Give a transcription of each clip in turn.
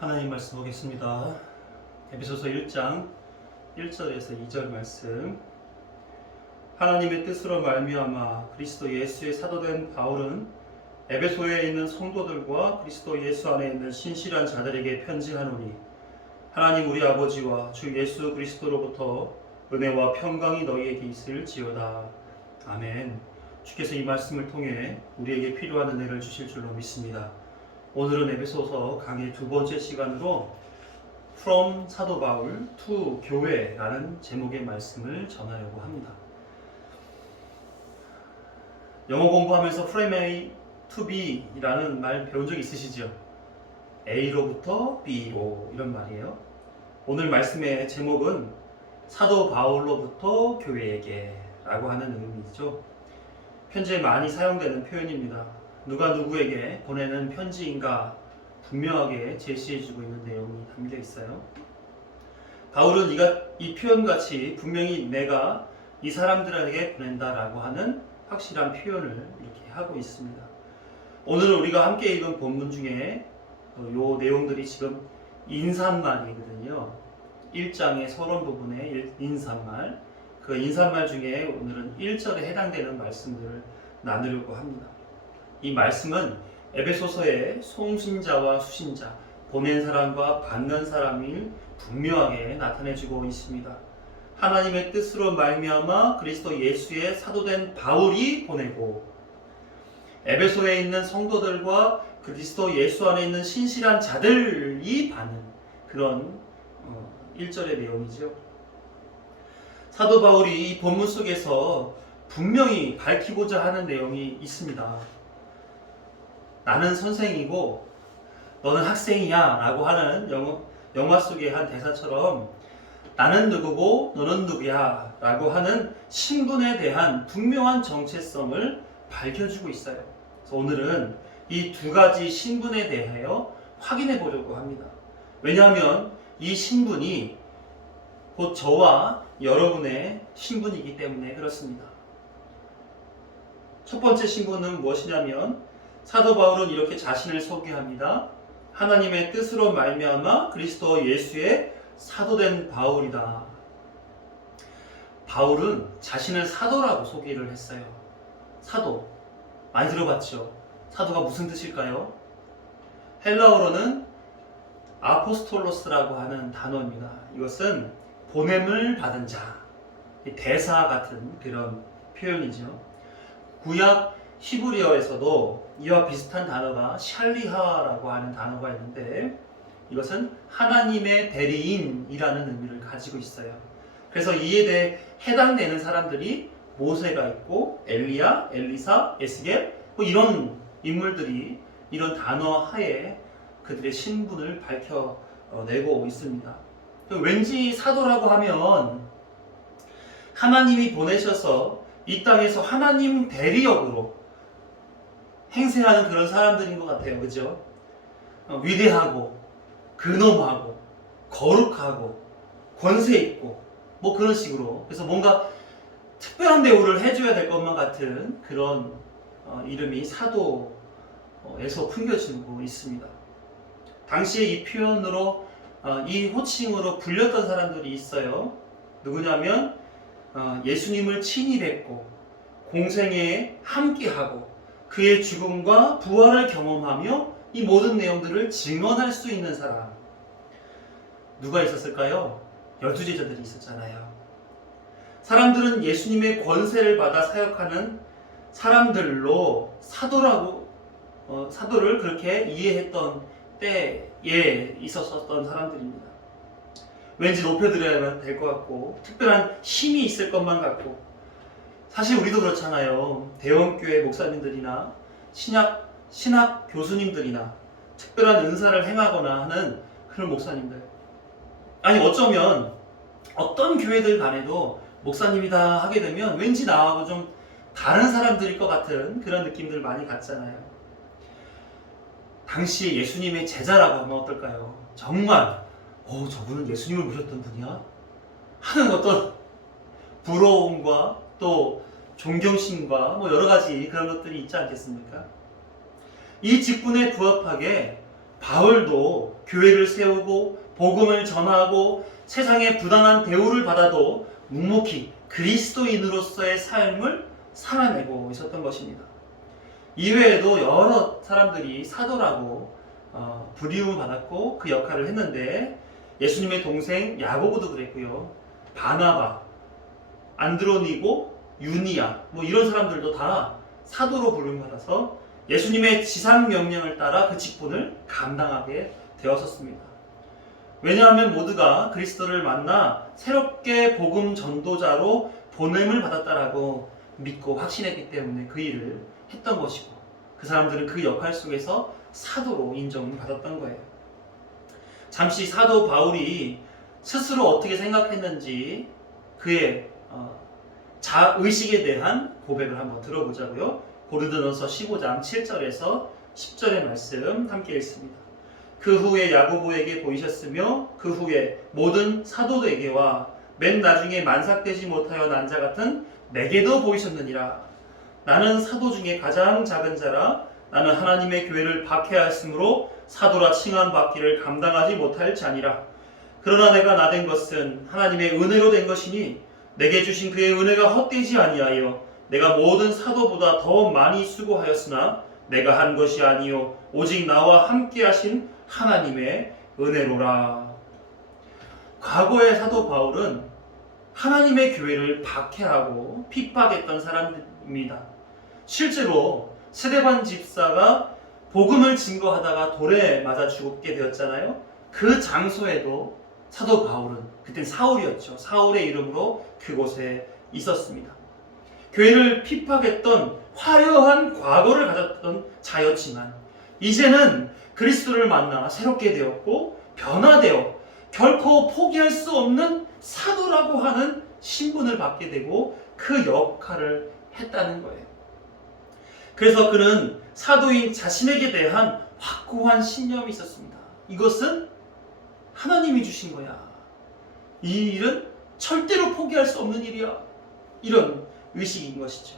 하나님 말씀 보겠습니다. 에베소서 1장 1절에서 2절 말씀. 하나님의 뜻으로 말미암아 그리스도 예수의 사도된 바울은 에베소에 있는 성도들과 그리스도 예수 안에 있는 신실한 자들에게 편지하노니, 하나님 우리 아버지와 주 예수 그리스도로부터 은혜와 평강이 너희에게 있을지어다. 아멘. 주께서 이 말씀을 통해 우리에게 필요한 은혜를 주실 줄로 믿습니다. 오늘은 에베소서 강의 두 번째 시간으로 From 사도 바울 to 교회라는 제목의 말씀을 전하려고 합니다. 영어 공부하면서 From A to B라는 말 배운 적 있으시죠? A로부터 B로 이런 말이에요. 오늘 말씀의 제목은 사도 바울로부터 교회에게 라고 하는 의미죠. 현재 많이 사용되는 표현입니다. 누가 누구에게 보내는 편지인가 분명하게 제시해주고 있는 내용이 담겨 있어요. 바울은 이 표현같이 분명히 내가 이 사람들에게 보낸다라고 하는 확실한 표현을 이렇게 하고 있습니다. 오늘 우리가 함께 읽은 본문 중에 요 내용들이 지금 인사말이거든요. 1장의 서론 부분의 인사말, 그 인사말 중에 오늘은 1절에 해당되는 말씀들을 나누려고 합니다. 이 말씀은 에베소서의 송신자와 수신자, 보낸 사람과 받는 사람을 분명하게 나타내주고 있습니다. 하나님의 뜻으로 말미암아 그리스도 예수의 사도된 바울이 보내고, 에베소에 있는 성도들과 그리스도 예수 안에 있는 신실한 자들이 받는 그런 1절의 내용이죠. 사도 바울이 이 본문 속에서 분명히 밝히고자 하는 내용이 있습니다. 나는 선생이고 너는 학생이야 라고 하는 영화 속의 한 대사처럼 나는 누구고 너는 누구야 라고 하는 신분에 대한 분명한 정체성을 밝혀주고 있어요. 그래서 오늘은 이 두 가지 신분에 대하여 확인해 보려고 합니다. 왜냐하면 이 신분이 곧 저와 여러분의 신분이기 때문에 그렇습니다. 첫 번째 신분은 무엇이냐면, 사도 바울은 이렇게 자신을 소개합니다. 하나님의 뜻으로 말미암아 그리스도 예수의 사도된 바울이다. 바울은 자신을 사도라고 소개를 했어요. 사도, 많이 들어봤죠? 사도가 무슨 뜻일까요? 헬라어로는 아포스톨로스라고 하는 단어입니다. 이것은 보냄을 받은 자, 대사 같은 그런 표현이죠. 구약 히브리어에서도 이와 비슷한 단어가 샬리하라고 하는 단어가 있는데, 이것은 하나님의 대리인이라는 의미를 가지고 있어요. 그래서 이에 대해 해당되는 사람들이 모세가 있고 엘리야, 엘리사, 에스겔 이런 인물들이 이런 단어 하에 그들의 신분을 밝혀내고 있습니다. 왠지 사도라고 하면 하나님이 보내셔서 이 땅에서 하나님 대리역으로 행세하는 그런 사람들인 것 같아요. 그죠? 위대하고 근엄하고 거룩하고 권세 있고 뭐 그런 식으로, 그래서 뭔가 특별한 대우를 해줘야 될 것만 같은 그런 이름이 사도에서 풍겨지고 있습니다. 당시에 이 표현으로 이 호칭으로 불렸던 사람들이 있어요. 누구냐면 예수님을 친히 뵙고 공생애에 함께하고 그의 죽음과 부활을 경험하며 이 모든 내용들을 증언할 수 있는 사람. 누가 있었을까요? 12제자들이 있었잖아요. 사람들은 예수님의 권세를 받아 사역하는 사람들로 사도를 그렇게 이해했던 때에 있었던 사람들입니다. 왠지 높여드려야 될 것 같고 특별한 힘이 있을 것만 같고, 사실 우리도 그렇잖아요. 대형교회 목사님들이나 신학 교수님들이나 특별한 은사를 행하거나 하는 그런 목사님들, 아니 어쩌면 어떤 교회들 간에도 목사님이다 하게 되면 왠지 나하고 좀 다른 사람들일 것 같은 그런 느낌들 많이 갖잖아요. 당시 예수님의 제자라고 하면 어떨까요? 정말 저분은 예수님을 모셨던 분이야? 하는 어떤 부러움과 또 존경심과 여러 가지 그런 것들이 있지 않겠습니까? 이 직분에 부합하게 바울도 교회를 세우고 복음을 전하고 세상의 부당한 대우를 받아도 묵묵히 그리스도인으로서의 삶을 살아내고 있었던 것입니다. 이외에도 여러 사람들이 사도라고 불리움을 받았고 그 역할을 했는데, 예수님의 동생 야고보도 그랬고요, 바나바, 안드로니고, 유니아 이런 사람들도 다 사도로 부름을 받아서 예수님의 지상 명령을 따라 그 직분을 감당하게 되었었습니다. 왜냐하면 모두가 그리스도를 만나 새롭게 복음 전도자로 보냄을 받았다라고 믿고 확신했기 때문에 그 일을 했던 것이고, 그 사람들은 그 역할 속에서 사도로 인정을 받았던 거예요. 잠시 사도 바울이 스스로 어떻게 생각했는지 그의 자의식에 대한 고백을 한번 들어보자고요. 고린도전서 15장 7절에서 10절의 말씀 함께 읽습니다. 그 후에 야고보에게 보이셨으며 그 후에 모든 사도에게와 맨 나중에 만삭되지 못하여 난 자 같은 내게도 보이셨느니라. 나는 사도 중에 가장 작은 자라. 나는 하나님의 교회를 박해하였으므로 사도라 칭함받기를 감당하지 못할 자니라. 그러나 내가 나된 것은 하나님의 은혜로 된 것이니 내게 주신 그의 은혜가 헛되지 아니하여 내가 모든 사도보다 더 많이 수고하였으나 내가 한 것이 아니요 오직 나와 함께 하신 하나님의 은혜로라. 과거의 사도 바울은 하나님의 교회를 박해하고 핍박했던 사람입니다. 실제로 스데반 집사가 복음을 증거하다가 돌에 맞아 죽게 되었잖아요. 그 장소에도 사도 바울은, 그땐 사울이었죠, 사울의 이름으로 그곳에 있었습니다. 교회를 핍박했던 화려한 과거를 가졌던 자였지만 이제는 그리스도를 만나 새롭게 되었고 변화되어 결코 포기할 수 없는 사도라고 하는 신분을 받게 되고 그 역할을 했다는 거예요. 그래서 그는 사도인 자신에게 대한 확고한 신념이 있었습니다. 이것은 하나님이 주신 거야. 이 일은 절대로 포기할 수 없는 일이야. 이런 의식인 것이죠.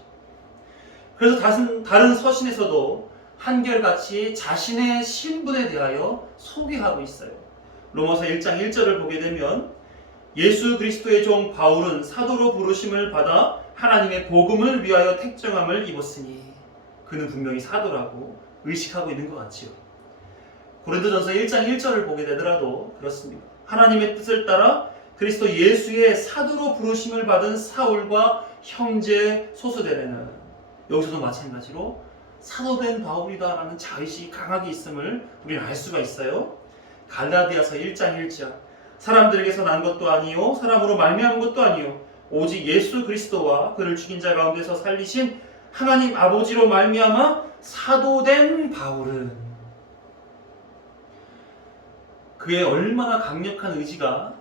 그래서 다른 서신에서도 한결같이 자신의 신분에 대하여 소개하고 있어요. 로마서 1장 1절을 보게 되면 예수 그리스도의 종 바울은 사도로 부르심을 받아 하나님의 복음을 위하여 택정함을 입었으니, 그는 분명히 사도라고 의식하고 있는 것 같지요. 고린도전서 1장 1절을 보게 되더라도 그렇습니다. 하나님의 뜻을 따라 그리스도 예수의 사도로 부르심을 받은 사울과 형제 소수들에는, 여기서도 마찬가지로 사도된 바울이다라는 자의식이 강하게 있음을 우리는 알 수가 있어요. 갈라디아서 1장 1절 사람들에게서 난 것도 아니요 사람으로 말미암은 것도 아니요 오직 예수 그리스도와 그를 죽인 자 가운데서 살리신 하나님 아버지로 말미암아 사도된 바울은, 그의 얼마나 강력한 의지가,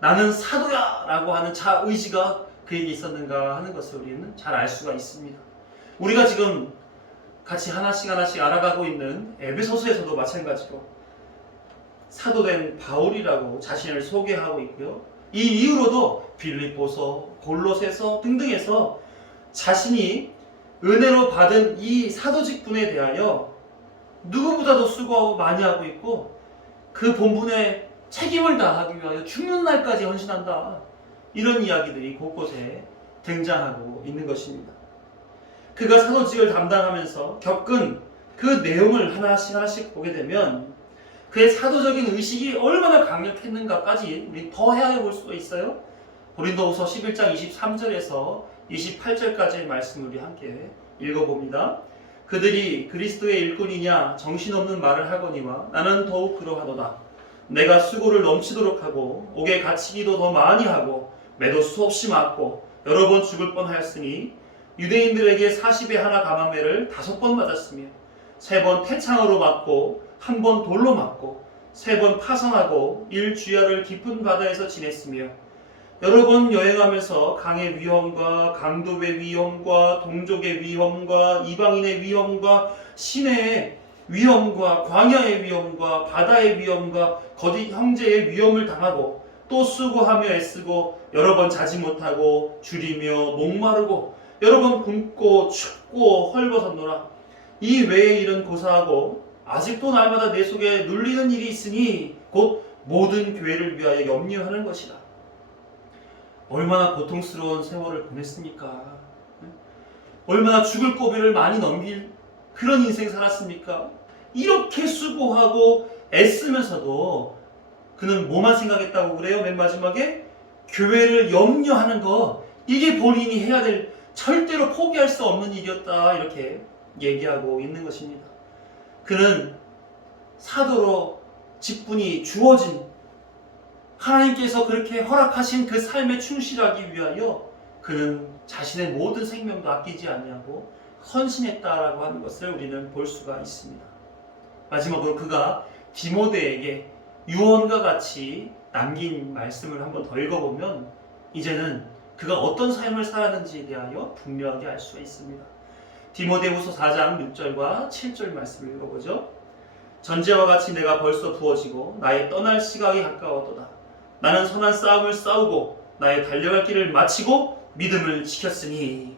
나는 사도야 라고 하는 자의지가 그에게 있었는가 하는 것을 우리는 잘 알 수가 있습니다. 우리가 지금 같이 하나씩 알아가고 있는 에베소서에서도 마찬가지로 사도된 바울이라고 자신을 소개하고 있고요. 이 이후로도 빌립보서, 골로새서 등등에서 자신이 은혜로 받은 이 사도직분에 대하여 누구보다도 수고 많이 하고 있고 그 본분에 책임을 다하기 위하여 죽는 날까지 헌신한다. 이런 이야기들이 곳곳에 등장하고 있는 것입니다. 그가 사도직을 담당하면서 겪은 그 내용을 하나씩 보게 되면 그의 사도적인 의식이 얼마나 강력했는가까지 우리 더 헤아려 볼 수가 있어요. 고린도후서 11장 23절에서 28절까지의 말씀을 우리 함께 읽어봅니다. 그들이 그리스도의 일꾼이냐 정신없는 말을 하거니와 나는 더욱 그러하도다. 내가 수고를 넘치도록 하고 옥에 갇히기도 더 많이 하고 매도 수없이 맞고 여러 번 죽을 뻔하였으니 유대인들에게 40에 하나 가만매를 5번 맞았으며 3번 태창으로 맞고 1번 돌로 맞고 3번 파선하고 1주야를 깊은 바다에서 지냈으며 여러 번 여행하면서 강의 위험과 강도의 위험과 동족의 위험과 이방인의 위험과 시내의 위험과 광야의 위험과 바다의 위험과 거짓 형제의 위험을 당하고 또 수고하며 애쓰고 여러 번 자지 못하고 줄이며 목마르고 여러 번 굶고 춥고 헐벗었노라. 이 외의 일은 고사하고 아직도 날마다 내 속에 눌리는 일이 있으니 곧 모든 교회를 위하여 염려하는 것이다. 얼마나 고통스러운 세월을 보냈습니까? 얼마나 죽을 고비를 많이 넘길 그런 인생 살았습니까? 이렇게 수고하고 애쓰면서도 그는 뭐만 생각했다고 그래요? 맨 마지막에 교회를 염려하는 거, 이게 본인이 해야 될, 절대로 포기할 수 없는 일이었다, 이렇게 얘기하고 있는 것입니다. 그는 사도로 직분이 주어진, 하나님께서 그렇게 허락하신 그 삶에 충실하기 위하여 그는 자신의 모든 생명도 아끼지 아니하고 헌신했다라고 하는 것을 우리는 볼 수가 있습니다. 마지막으로 그가 디모데에게 유언과 같이 남긴 말씀을 한번 더 읽어보면 이제는 그가 어떤 삶을 살았는지에 대하여 분명하게 알 수가 있습니다. 디모데후서 4장 6절과 7절 말씀을 읽어보죠. 전제와 같이 내가 벌써 부어지고 나의 떠날 시각이 가까웠도다. 나는 선한 싸움을 싸우고 나의 달려갈 길을 마치고 믿음을 지켰으니.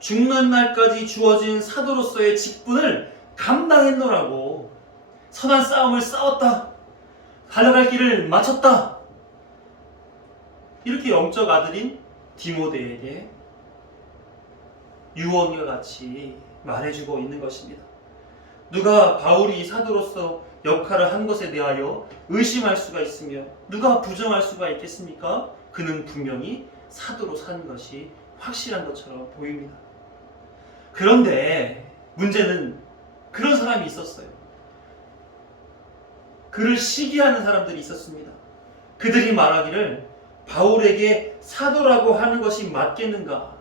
죽는 날까지 주어진 사도로서의 직분을 감당했노라고. 선한 싸움을 싸웠다. 달려갈 길을 마쳤다. 이렇게 영적 아들인 디모데에게 유언과 같이 말해주고 있는 것입니다. 누가 바울이 사도로서 역할을 한 것에 대하여 의심할 수가 있으며 누가 부정할 수가 있겠습니까? 그는 분명히 사도로 산 것이 확실한 것처럼 보입니다. 그런데 문제는 그런 사람이 있었어요. 그를 시기하는 사람들이 있었습니다. 그들이 말하기를 바울에게 사도라고 하는 것이 맞겠는가?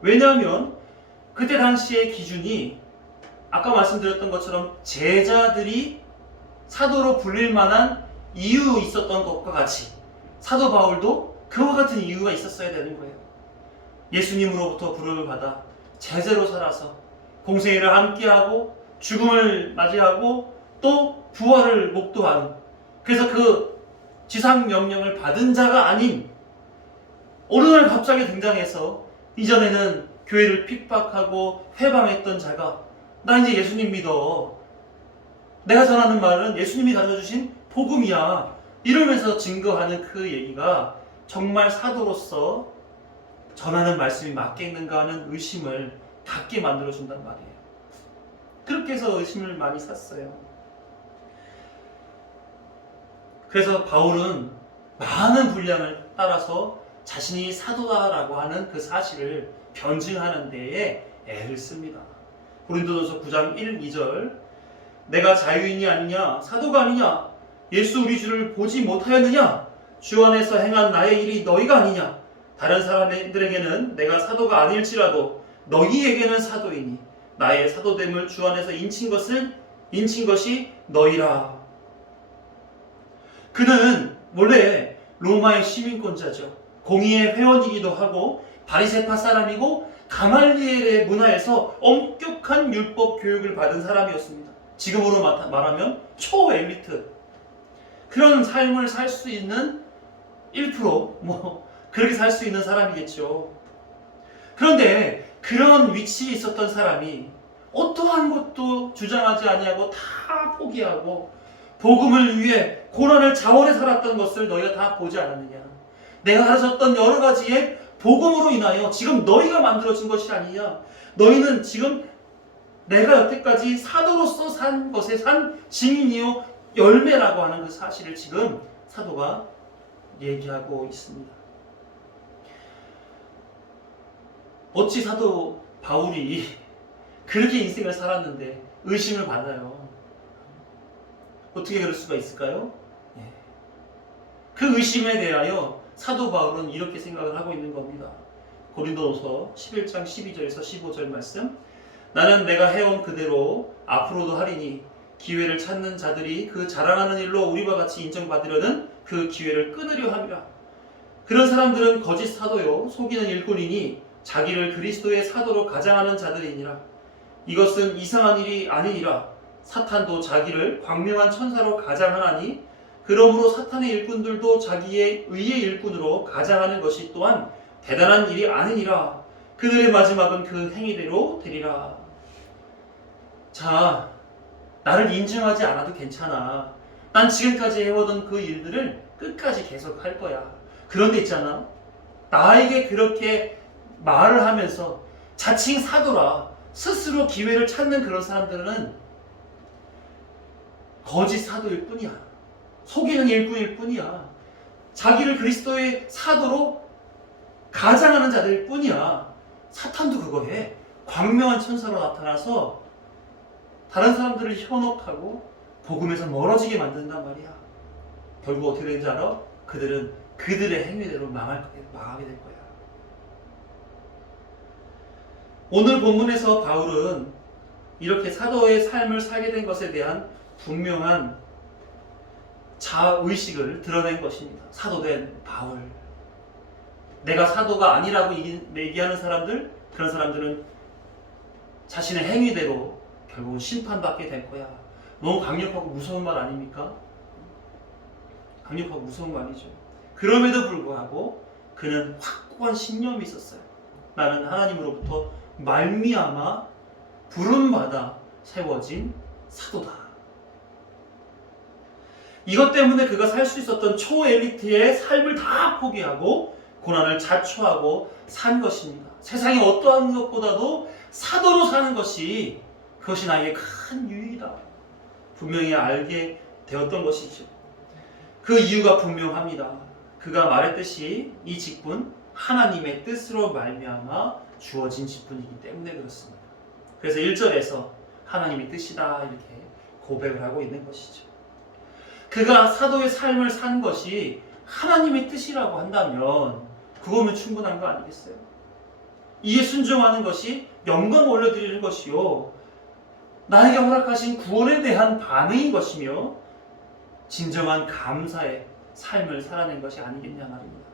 왜냐하면 그때 당시의 기준이 아까 말씀드렸던 것처럼 제자들이 사도로 불릴 만한 이유 있었던 것과 같이 사도 바울도 그와 같은 이유가 있었어야 되는 거예요. 예수님으로부터 부름을 받아 제자로 살아서 공생애를 함께하고 죽음을 맞이하고 또 부활을 목도하는, 그래서 그 지상 명령을 받은 자가 아닌 어느 날 갑자기 등장해서 이전에는 교회를 핍박하고 회방했던 자가 나 이제 예수님 믿어. 내가 전하는 말은 예수님이 가르쳐주신 복음이야. 이러면서 증거하는 그 얘기가 정말 사도로서 전하는 말씀이 맞겠는가 하는 의심을 갖게 만들어준단 말이에요. 그렇게 해서 의심을 많이 샀어요. 그래서 바울은 많은 분량을 따라서 자신이 사도다라고 하는 그 사실을 변증하는 데에 애를 씁니다. 고린도전서 9장 1, 2절 내가 자유인이 아니냐 사도가 아니냐 예수 우리 주를 보지 못하였느냐 주 안에서 행한 나의 일이 너희가 아니냐 다른 사람들에게는 내가 사도가 아닐지라도 너희에게는 사도이니 나의 사도됨을 주 안에서 인친 것이 너희라. 그는 원래 로마의 시민권자죠. 공의의 회원이기도 하고 바리새파 사람이고 가말리엘의 문화에서 엄격한 율법 교육을 받은 사람이었습니다. 지금으로 말하면 초엘리트, 그런 삶을 살 수 있는 1%, 그렇게 살 수 있는 사람이겠죠. 그런데 그런 위치에 있었던 사람이 어떠한 것도 주장하지 아니하고 다 포기하고 복음을 위해 고난을 자원해 살았던 것을 너희가 다 보지 않았느냐. 내가 가르쳤던 여러 가지의 복음으로 인하여 지금 너희가 만들어진 것이 아니냐. 너희는 지금 내가 여태까지 사도로서 산 것에 산 증인이요 열매라고 하는 그 사실을 지금 사도가 얘기하고 있습니다. 어찌 사도 바울이 그렇게 인생을 살았는데 의심을 받아요. 어떻게 그럴 수가 있을까요? 그 의심에 대하여 사도 바울은 이렇게 생각을 하고 있는 겁니다. 고린도후서 11장 12절에서 15절 말씀 나는 내가 해온 그대로 앞으로도 하리니 기회를 찾는 자들이 그 자랑하는 일로 우리와 같이 인정받으려는 그 기회를 끊으려 함이라. 그런 사람들은 거짓 사도요 속이는 일꾼이니 자기를 그리스도의 사도로 가장하는 자들이니라. 이것은 이상한 일이 아니니라. 사탄도 자기를 광명한 천사로 가장하나니 그러므로 사탄의 일꾼들도 자기의 의의 일꾼으로 가장하는 것이 또한 대단한 일이 아니니라. 그들의 마지막은 그 행위대로 되리라. 자, 나를 인정하지 않아도 괜찮아. 난 지금까지 해오던 그 일들을 끝까지 계속 할 거야. 그런데 있잖아. 나에게 그렇게 말을 하면서 자칭 사도라 스스로 기회를 찾는 그런 사람들은 거짓 사도일 뿐이야. 속이는 일꾼일 뿐이야. 자기를 그리스도의 사도로 가장하는 자들일 뿐이야. 사탄도 그거 해. 광명한 천사로 나타나서 다른 사람들을 현혹하고 복음에서 멀어지게 만든단 말이야. 결국 어떻게 되는지 알아? 그들은 그들의 행위대로 망하게 될 거야. 오늘 본문에서 바울은 이렇게 사도의 삶을 살게 된 것에 대한 분명한 자의식을 드러낸 것입니다. 사도된 바울. 내가 사도가 아니라고 얘기하는 사람들, 그런 사람들은 자신의 행위대로 결국은 심판받게 될 거야. 너무 강력하고 무서운 말 아닙니까? 강력하고 무서운 말이죠. 그럼에도 불구하고 그는 확고한 신념이 있었어요. 나는 하나님으로부터 말미암아 부름받아 세워진 사도다. 이것 때문에 그가 살 수 있었던 초엘리트의 삶을 다 포기하고 고난을 자초하고 산 것입니다. 세상의 어떠한 것보다도 사도로 사는 것이 그것이 나에게 큰 유익이다. 분명히 알게 되었던 것이죠. 그 이유가 분명합니다. 그가 말했듯이 이 직분 하나님의 뜻으로 말미암아 주어진 직분이기 때문에 그렇습니다. 그래서 1절에서 하나님의 뜻이다 이렇게 고백을 하고 있는 것이죠. 그가 사도의 삶을 산 것이 하나님의 뜻이라고 한다면 그거면 충분한 거 아니겠어요? 이에 순종하는 것이 영광 올려드리는 것이요 나에게 허락하신 구원에 대한 반응인 것이며 진정한 감사의 삶을 살아낸 것이 아니겠냐 말입니다.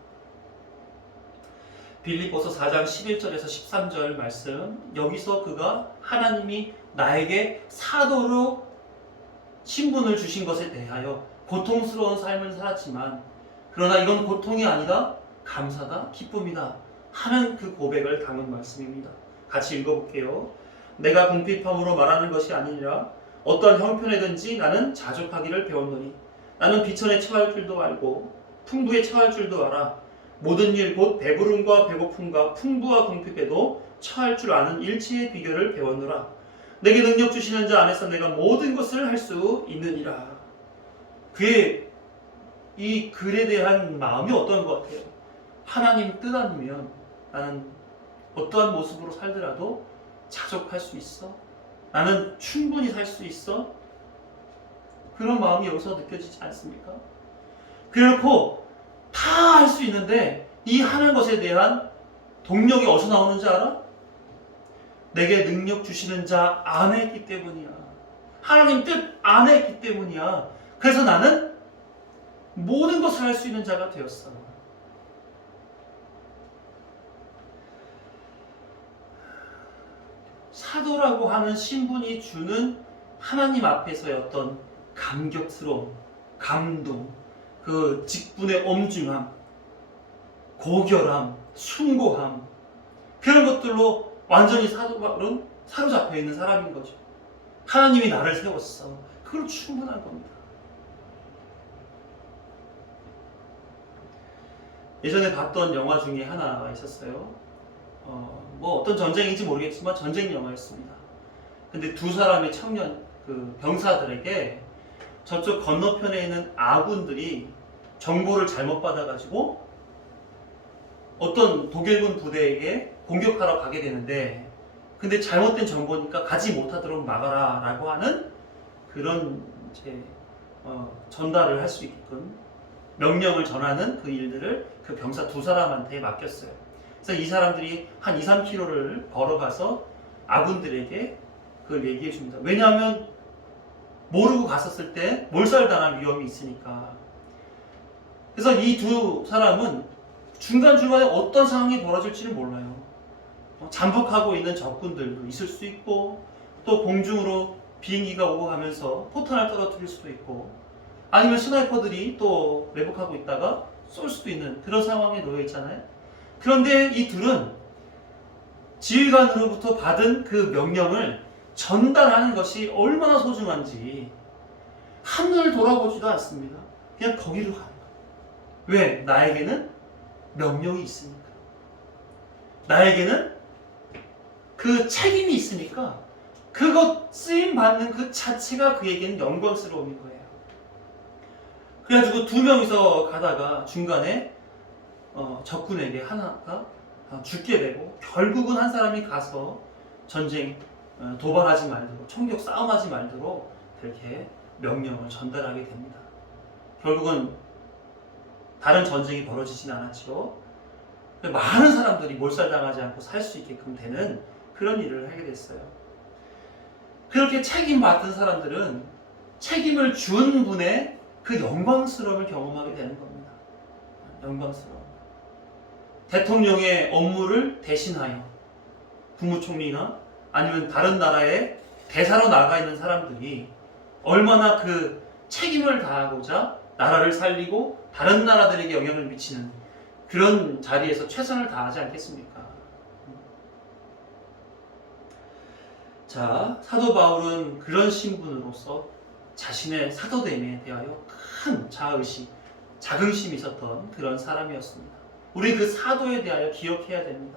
빌립보서 4장 11절에서 13절 말씀, 여기서 그가 하나님이 나에게 사도로 신분을 주신 것에 대하여 고통스러운 삶을 살았지만 그러나 이건 고통이 아니라 감사다, 기쁨이다 하는 그 고백을 담은 말씀입니다. 같이 읽어볼게요. 내가 궁핍함으로 말하는 것이 아니라 어떠한 형편에든지 나는 자족하기를 배웠노니 나는 비천에 처할 줄도 알고 풍부에 처할 줄도 알아. 모든 일 곧 배부름과 배고픔과 풍부와 궁핍에도 처할 줄 아는 일체의 비결을 배웠노라. 내게 능력 주시는 자 안에서 내가 모든 것을 할 수 있느니라. 그의 이 글에 대한 마음이 어떤 것 같아요? 하나님 뜻 아니면 나는 어떠한 모습으로 살더라도 자족할 수 있어? 나는 충분히 살 수 있어? 그런 마음이 여기서 느껴지지 않습니까? 그래놓고 다 할 수 있는데 이 하는 것에 대한 동력이 어디서 나오는지 알아? 내게 능력 주시는 자 안에 있기 때문이야. 하나님 뜻 안에 있기 때문이야. 그래서 나는 모든 것을 할 수 있는 자가 되었어. 사도라고 하는 신분이 주는 하나님 앞에서의 어떤 감격스러움, 감동, 그 직분의 엄중함, 고결함, 숭고함 그런 것들로 완전히 사도 바울은 사로잡혀 있는 사람인 거죠. 하나님이 나를 세웠어. 그걸로 충분한 겁니다. 예전에 봤던 영화 중에 하나가 있었어요. 뭐 어떤 전쟁인지 모르겠지만 전쟁 영화였습니다. 근데 두 사람의 청년 그 병사들에게 저쪽 건너편에 있는 아군들이 정보를 잘못 받아가지고 어떤 독일군 부대에게 공격하러 가게 되는데 근데 잘못된 정보니까 가지 못하도록 막아라 라고 하는 그런 이제 전달을 할 수 있게끔 명령을 전하는 그 일들을 그 병사 두 사람한테 맡겼어요. 그래서 이 사람들이 한 2, 3km를 걸어가서 아군들에게 그걸 얘기해 줍니다. 왜냐하면 모르고 갔었을 때 몰살당할 위험이 있으니까. 그래서 이 두 사람은 중간중간에 어떤 상황이 벌어질지는 몰라요. 잠복하고 있는 적군들도 있을 수 있고 또 공중으로 비행기가 오고 가면서 포탄을 떨어뜨릴 수도 있고 아니면 스나이퍼들이 또 매복하고 있다가 쏠 수도 있는 그런 상황에 놓여 있잖아요. 그런데 이 둘은 지휘관으로부터 받은 그 명령을 전달하는 것이 얼마나 소중한지 한눈을 돌아보지도 않습니다. 그냥 거기로 가는 거예요. 왜? 나에게는 명령이 있으니까. 나에게는 그 책임이 있으니까 그것 쓰임 받는 그 자체가 그에게는 영광스러움인 거예요. 그래가지고 두 명이서 가다가 중간에 적군에게 하나가 죽게 되고 결국은 한 사람이 가서 전쟁 도발하지 말도록 총격 싸움하지 말도록 이렇게 명령을 전달하게 됩니다. 결국은 다른 전쟁이 벌어지진 않았죠. 많은 사람들이 몰살당하지 않고 살 수 있게끔 되는 그런 일을 하게 됐어요. 그렇게 책임 맡은 사람들은 책임을 준 분의 그 영광스러움을 경험하게 되는 겁니다. 영광스러움. 대통령의 업무를 대신하여 국무총리나 아니면 다른 나라의 대사로 나가 있는 사람들이 얼마나 그 책임을 다하고자 나라를 살리고 다른 나라들에게 영향을 미치는 그런 자리에서 최선을 다하지 않겠습니까? 자, 사도 바울은 그런 신분으로서 자신의 사도됨에 대하여 큰 자의식, 자긍심이 있었던 그런 사람이었습니다. 우리 그 사도에 대하여 기억해야 됩니다.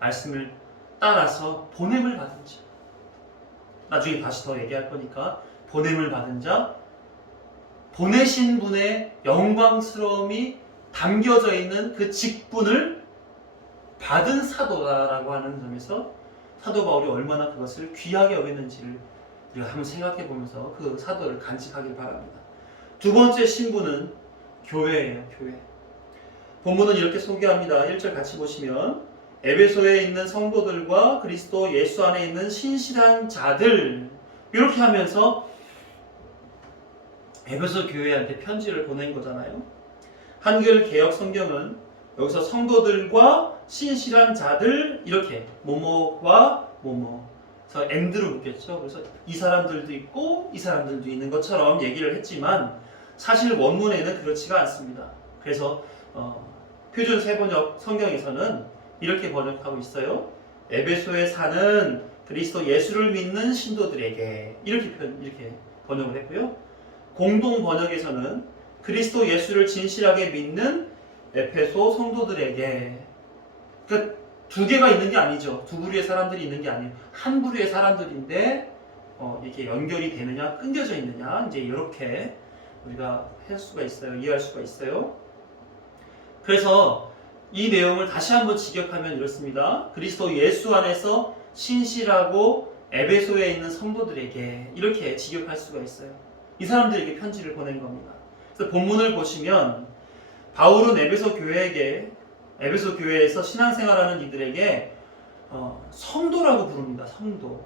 말씀을 따라서 보냄을 받은 자. 나중에 다시 더 얘기할 거니까 보냄을 받은 자, 보내신 분의 영광스러움이 담겨져 있는 그 직분을 받은 사도다라고 하는 점에서 사도 바울이 얼마나 그것을 귀하게 여겼는지를 우리가 한번 생각해 보면서 그 사도를 간직하길 바랍니다. 두 번째 신분은 교회예요. 교회. 본문은 이렇게 소개합니다. 1절 같이 보시면 에베소에 있는 성도들과 그리스도 예수 안에 있는 신실한 자들, 이렇게 하면서 에베소 교회한테 편지를 보낸 거잖아요. 한글 개역 성경은 여기서 성도들과 신실한 자들, 이렇게 뭐뭐와 뭐뭐, 그래서 and로 묶였죠. 그래서 이 사람들도 있고 이 사람들도 있는 것처럼 얘기를 했지만 사실 원문에는 그렇지가 않습니다. 그래서 표준 세번역 성경에서는 이렇게 번역하고 있어요. 에베소에 사는 그리스도 예수를 믿는 신도들에게, 이렇게 번역을 했고요. 공동 번역에서는 그리스도 예수를 진실하게 믿는 에페소 성도들에게, 그러니까 두 개가 있는 게 아니죠. 두 부류의 사람들이 있는 게 아니에요. 한 부류의 사람들인데 이렇게 연결이 되느냐, 끊겨져 있느냐, 이제 이렇게 우리가 할 수가 있어요. 이해할 수가 있어요. 그래서 이 내용을 다시 한번 직역하면 이렇습니다. 그리스도 예수 안에서 신실하고 에베소에 있는 성도들에게, 이렇게 직역할 수가 있어요. 이 사람들에게 편지를 보낸 겁니다. 그래서 본문을 보시면 바울은 에베소 교회에서 신앙생활하는 이들에게 성도라고 부릅니다. 성도.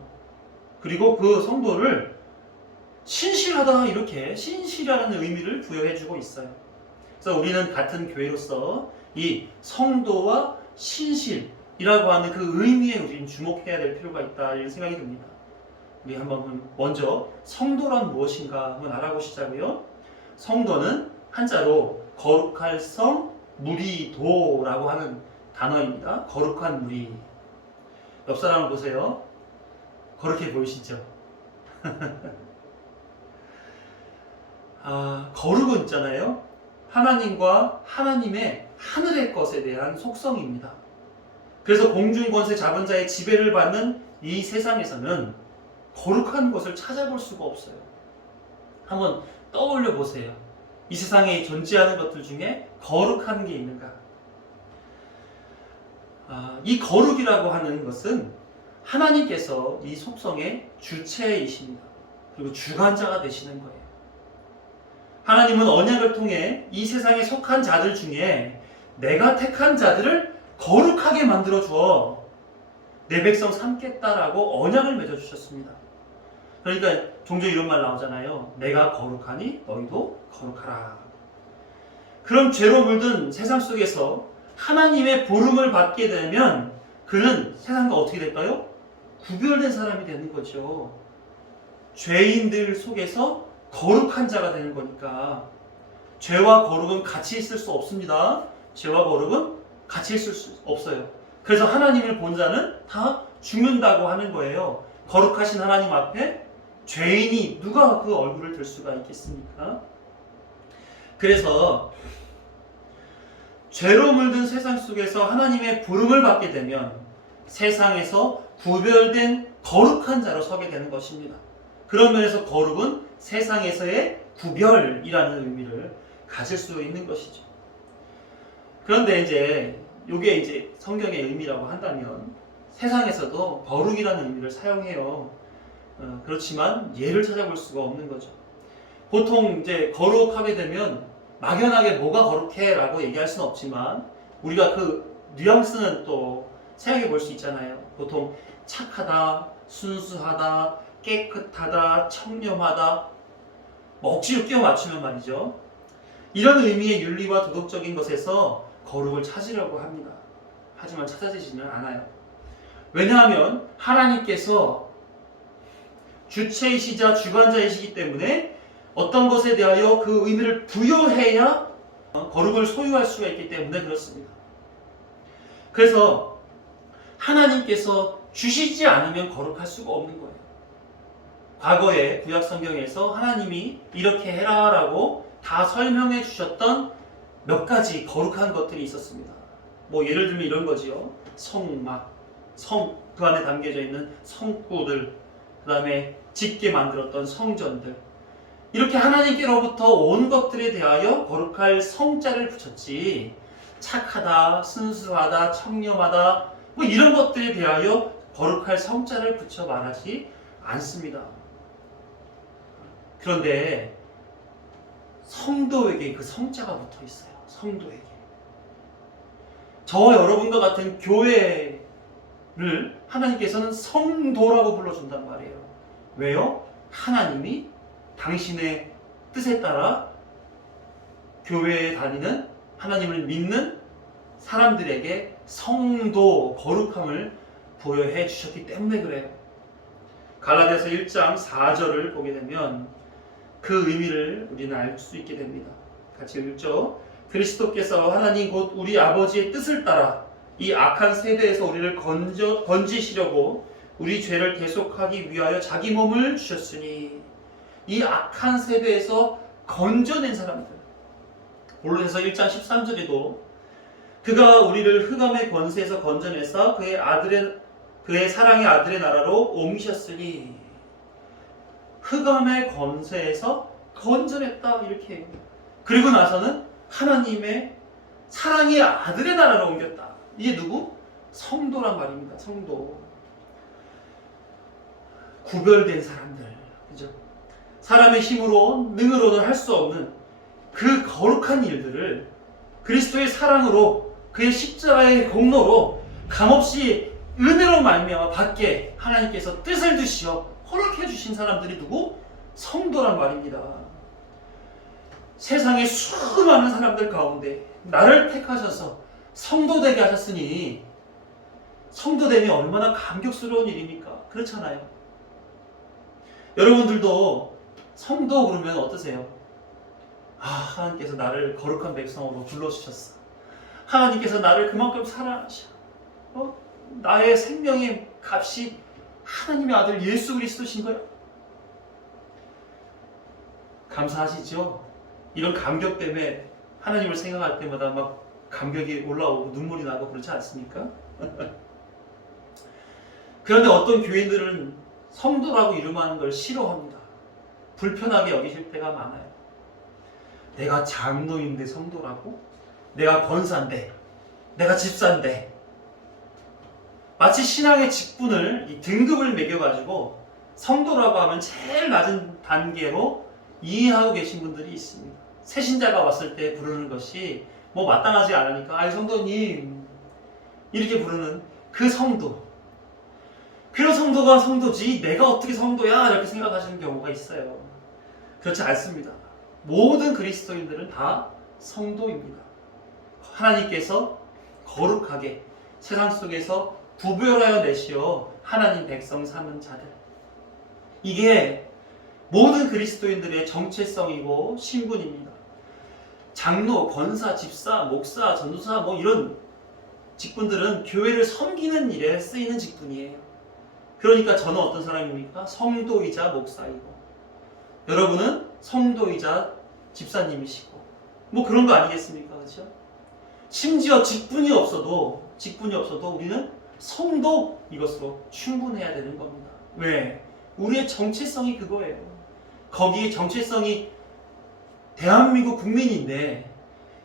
그리고 그 성도를 신실하다, 이렇게 신실하다는 의미를 부여해주고 있어요. 그래서 우리는 같은 교회로서 이 성도와 신실이라고 하는 그 의미에 우리는 주목해야 될 필요가 있다, 이런 생각이 듭니다. 우리 한번 먼저 성도란 무엇인가 한번 알아보시자고요. 성도는 한자로 거룩할 성 무리도라고 하는 단어입니다. 거룩한 무리. 옆 사람을 보세요. 거룩해 보이시죠? 거룩은 있잖아요. 하나님과 하나님의 하늘의 것에 대한 속성입니다. 그래서 공중권세 잡은 자의 지배를 받는 이 세상에서는 거룩한 것을 찾아볼 수가 없어요. 한번 떠올려 보세요. 이 세상에 존재하는 것들 중에 거룩한 게 있는가? 이 거룩이라고 하는 것은 하나님께서 이 속성의 주체이십니다. 그리고 주관자가 되시는 거예요. 하나님은 언약을 통해 이 세상에 속한 자들 중에 내가 택한 자들을 거룩하게 만들어 주어 내 백성 삼겠다라고 언약을 맺어 주셨습니다. 그러니까 종종 이런 말 나오잖아요. 내가 거룩하니 너희도 거룩하라. 그럼 죄로 물든 세상 속에서 하나님의 부름을 받게 되면 그는 세상과 어떻게 될까요? 구별된 사람이 되는 거죠. 죄인들 속에서 거룩한 자가 되는 거니까. 죄와 거룩은 같이 있을 수 없습니다. 죄와 거룩은 같이 있을 수 없어요. 그래서 하나님을 본 자는 다 죽는다고 하는 거예요. 거룩하신 하나님 앞에 죄인이 누가 그 얼굴을 들 수가 있겠습니까? 그래서 죄로 물든 세상 속에서 하나님의 부름을 받게 되면 세상에서 구별된 거룩한 자로 서게 되는 것입니다. 그런 면에서 거룩은 세상에서의 구별이라는 의미를 가질 수 있는 것이죠. 그런데 이게 이제 성경의 의미라고 한다면 세상에서도 거룩이라는 의미를 사용해요. 그렇지만 예를 찾아볼 수가 없는 거죠. 보통 이제 거룩하게 되면 막연하게 뭐가 거룩해 라고 얘기할 수는 없지만 우리가 그 뉘앙스는 또 생각해 볼 수 있잖아요. 보통 착하다, 순수하다, 깨끗하다, 청렴하다, 억지로 끼워 맞추면 말이죠. 이런 의미의 윤리와 도덕적인 것에서 거룩을 찾으려고 합니다. 하지만 찾아지지는 않아요. 왜냐하면 하나님께서 주체이시자 주관자이시기 때문에 어떤 것에 대하여 그 의미를 부여해야 거룩을 소유할 수가 있기 때문에 그렇습니다. 그래서 하나님께서 주시지 않으면 거룩할 수가 없는 거예요. 과거에 구약 성경에서 하나님이 이렇게 해라 라고 다 설명해 주셨던 몇 가지 거룩한 것들이 있었습니다. 뭐 예를 들면 이런 거지요. 성막, 그 안에 담겨져 있는 성구들, 그 다음에 짓게 만들었던 성전들, 이렇게 하나님께로부터 온 것들에 대하여 거룩할 성자를 붙였지, 착하다, 순수하다, 청렴하다 뭐 이런 것들에 대하여 거룩할 성자를 붙여 말하지 않습니다. 그런데 성도에게 그 성자가 붙어 있어요. 성도에게. 저와 여러분과 같은 교회를 하나님께서는 성도라고 불러준단 말이에요. 왜요? 하나님이 당신의 뜻에 따라 교회에 다니는 하나님을 믿는 사람들에게 성도, 거룩함을 부여해 주셨기 때문에 그래요. 갈라디아서 1장 4절을 보게 되면 그 의미를 우리는 알 수 있게 됩니다. 같이 읽죠. 그리스도께서 하나님 곧 우리 아버지의 뜻을 따라 이 악한 세대에서 우리를 건지시려고 우리 죄를 대속하기 위하여 자기 몸을 주셨으니, 이 악한 세대에서 건져낸 사람들, 골로새서 1장 13절에도 그가 우리를 흑암의 권세에서 건져내사 그의 사랑의 아들의 나라로 옮기셨으니, 흑암의 권세에서 건져냈다 이렇게 해요. 그리고 나서는 하나님의 사랑의 아들의 나라로 옮겼다. 이게 누구? 성도란 말입니다. 성도. 구별된 사람들, 그죠? 사람의 힘으로 능으로는 할 수 없는 그 거룩한 일들을 그리스도의 사랑으로, 그의 십자가의 공로로 값없이 은혜로 말미암아 받게 하나님께서 뜻을 두시어 허락해 주신 사람들이 누구? 성도란 말입니다. 세상의 수많은 사람들 가운데 나를 택하셔서 성도되게 하셨으니, 성도됨이 얼마나 감격스러운 일입니까? 그렇잖아요. 여러분들도 성도 그러면 어떠세요? 하나님께서 나를 거룩한 백성으로 불러주셨어. 하나님께서 나를 그만큼 사랑하셔. 나의 생명의 값이 하나님의 아들 예수 그리스도신 거야. 감사하시죠? 이런 감격 때문에 하나님을 생각할 때마다 막 감격이 올라오고 눈물이 나고 그렇지 않습니까? 그런데 어떤 교인들은 성도라고 이름하는 걸 싫어합니다. 불편하게 여기실 때가 많아요. 내가 장로인데 성도라고? 내가 권사인데, 내가 집사인데. 마치 신앙의 직분을, 이 등급을 매겨가지고 성도라고 하면 제일 낮은 단계로 이해하고 계신 분들이 있습니다. 새신자가 왔을 때 부르는 것이 뭐 마땅하지 않으니까 성도님 이렇게 부르는 그 성도. 그런 성도가 성도지 내가 어떻게 성도야 이렇게 생각하시는 경우가 있어요. 그렇지 않습니다. 모든 그리스도인들은 다 성도입니다. 하나님께서 거룩하게 세상 속에서 구별하여 내시어 하나님 백성 삼은 자들, 이게 모든 그리스도인들의 정체성이고 신분입니다. 장로, 권사, 집사, 목사, 전도사 뭐 이런 직분들은 교회를 섬기는 일에 쓰이는 직분이에요. 그러니까 저는 어떤 사람입니까? 성도이자 목사이고, 여러분은 성도이자 집사님이시고, 뭐 그런 거 아니겠습니까? 그렇죠? 심지어 직분이 없어도 우리는 성도 이것으로 충분해야 되는 겁니다. 왜? 우리의 정체성이 그거예요. 거기에 정체성이 대한민국 국민인데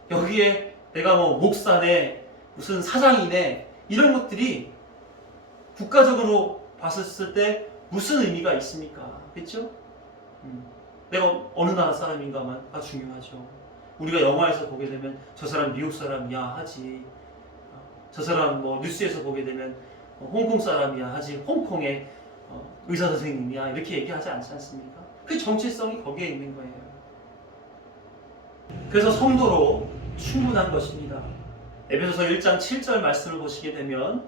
여기에 내가 뭐 목사네, 무슨 사장이네, 이런 것들이 국가적으로 봤을 때 무슨 의미가 있습니까? 그렇죠? 내가 어느 나라 사람인가가 중요하죠. 우리가 영화에서 보게 되면 저 사람 미국 사람이야 하지, 저 사람 뭐 뉴스에서 보게 되면 홍콩 사람이야 하지, 홍콩의 의사 선생님이야 이렇게 얘기하지 않지 않습니까? 그 정체성이 거기에 있는 거예요. 그래서 성도로 충분한 것입니다. 에베소서 1장 7절 말씀을 보시게 되면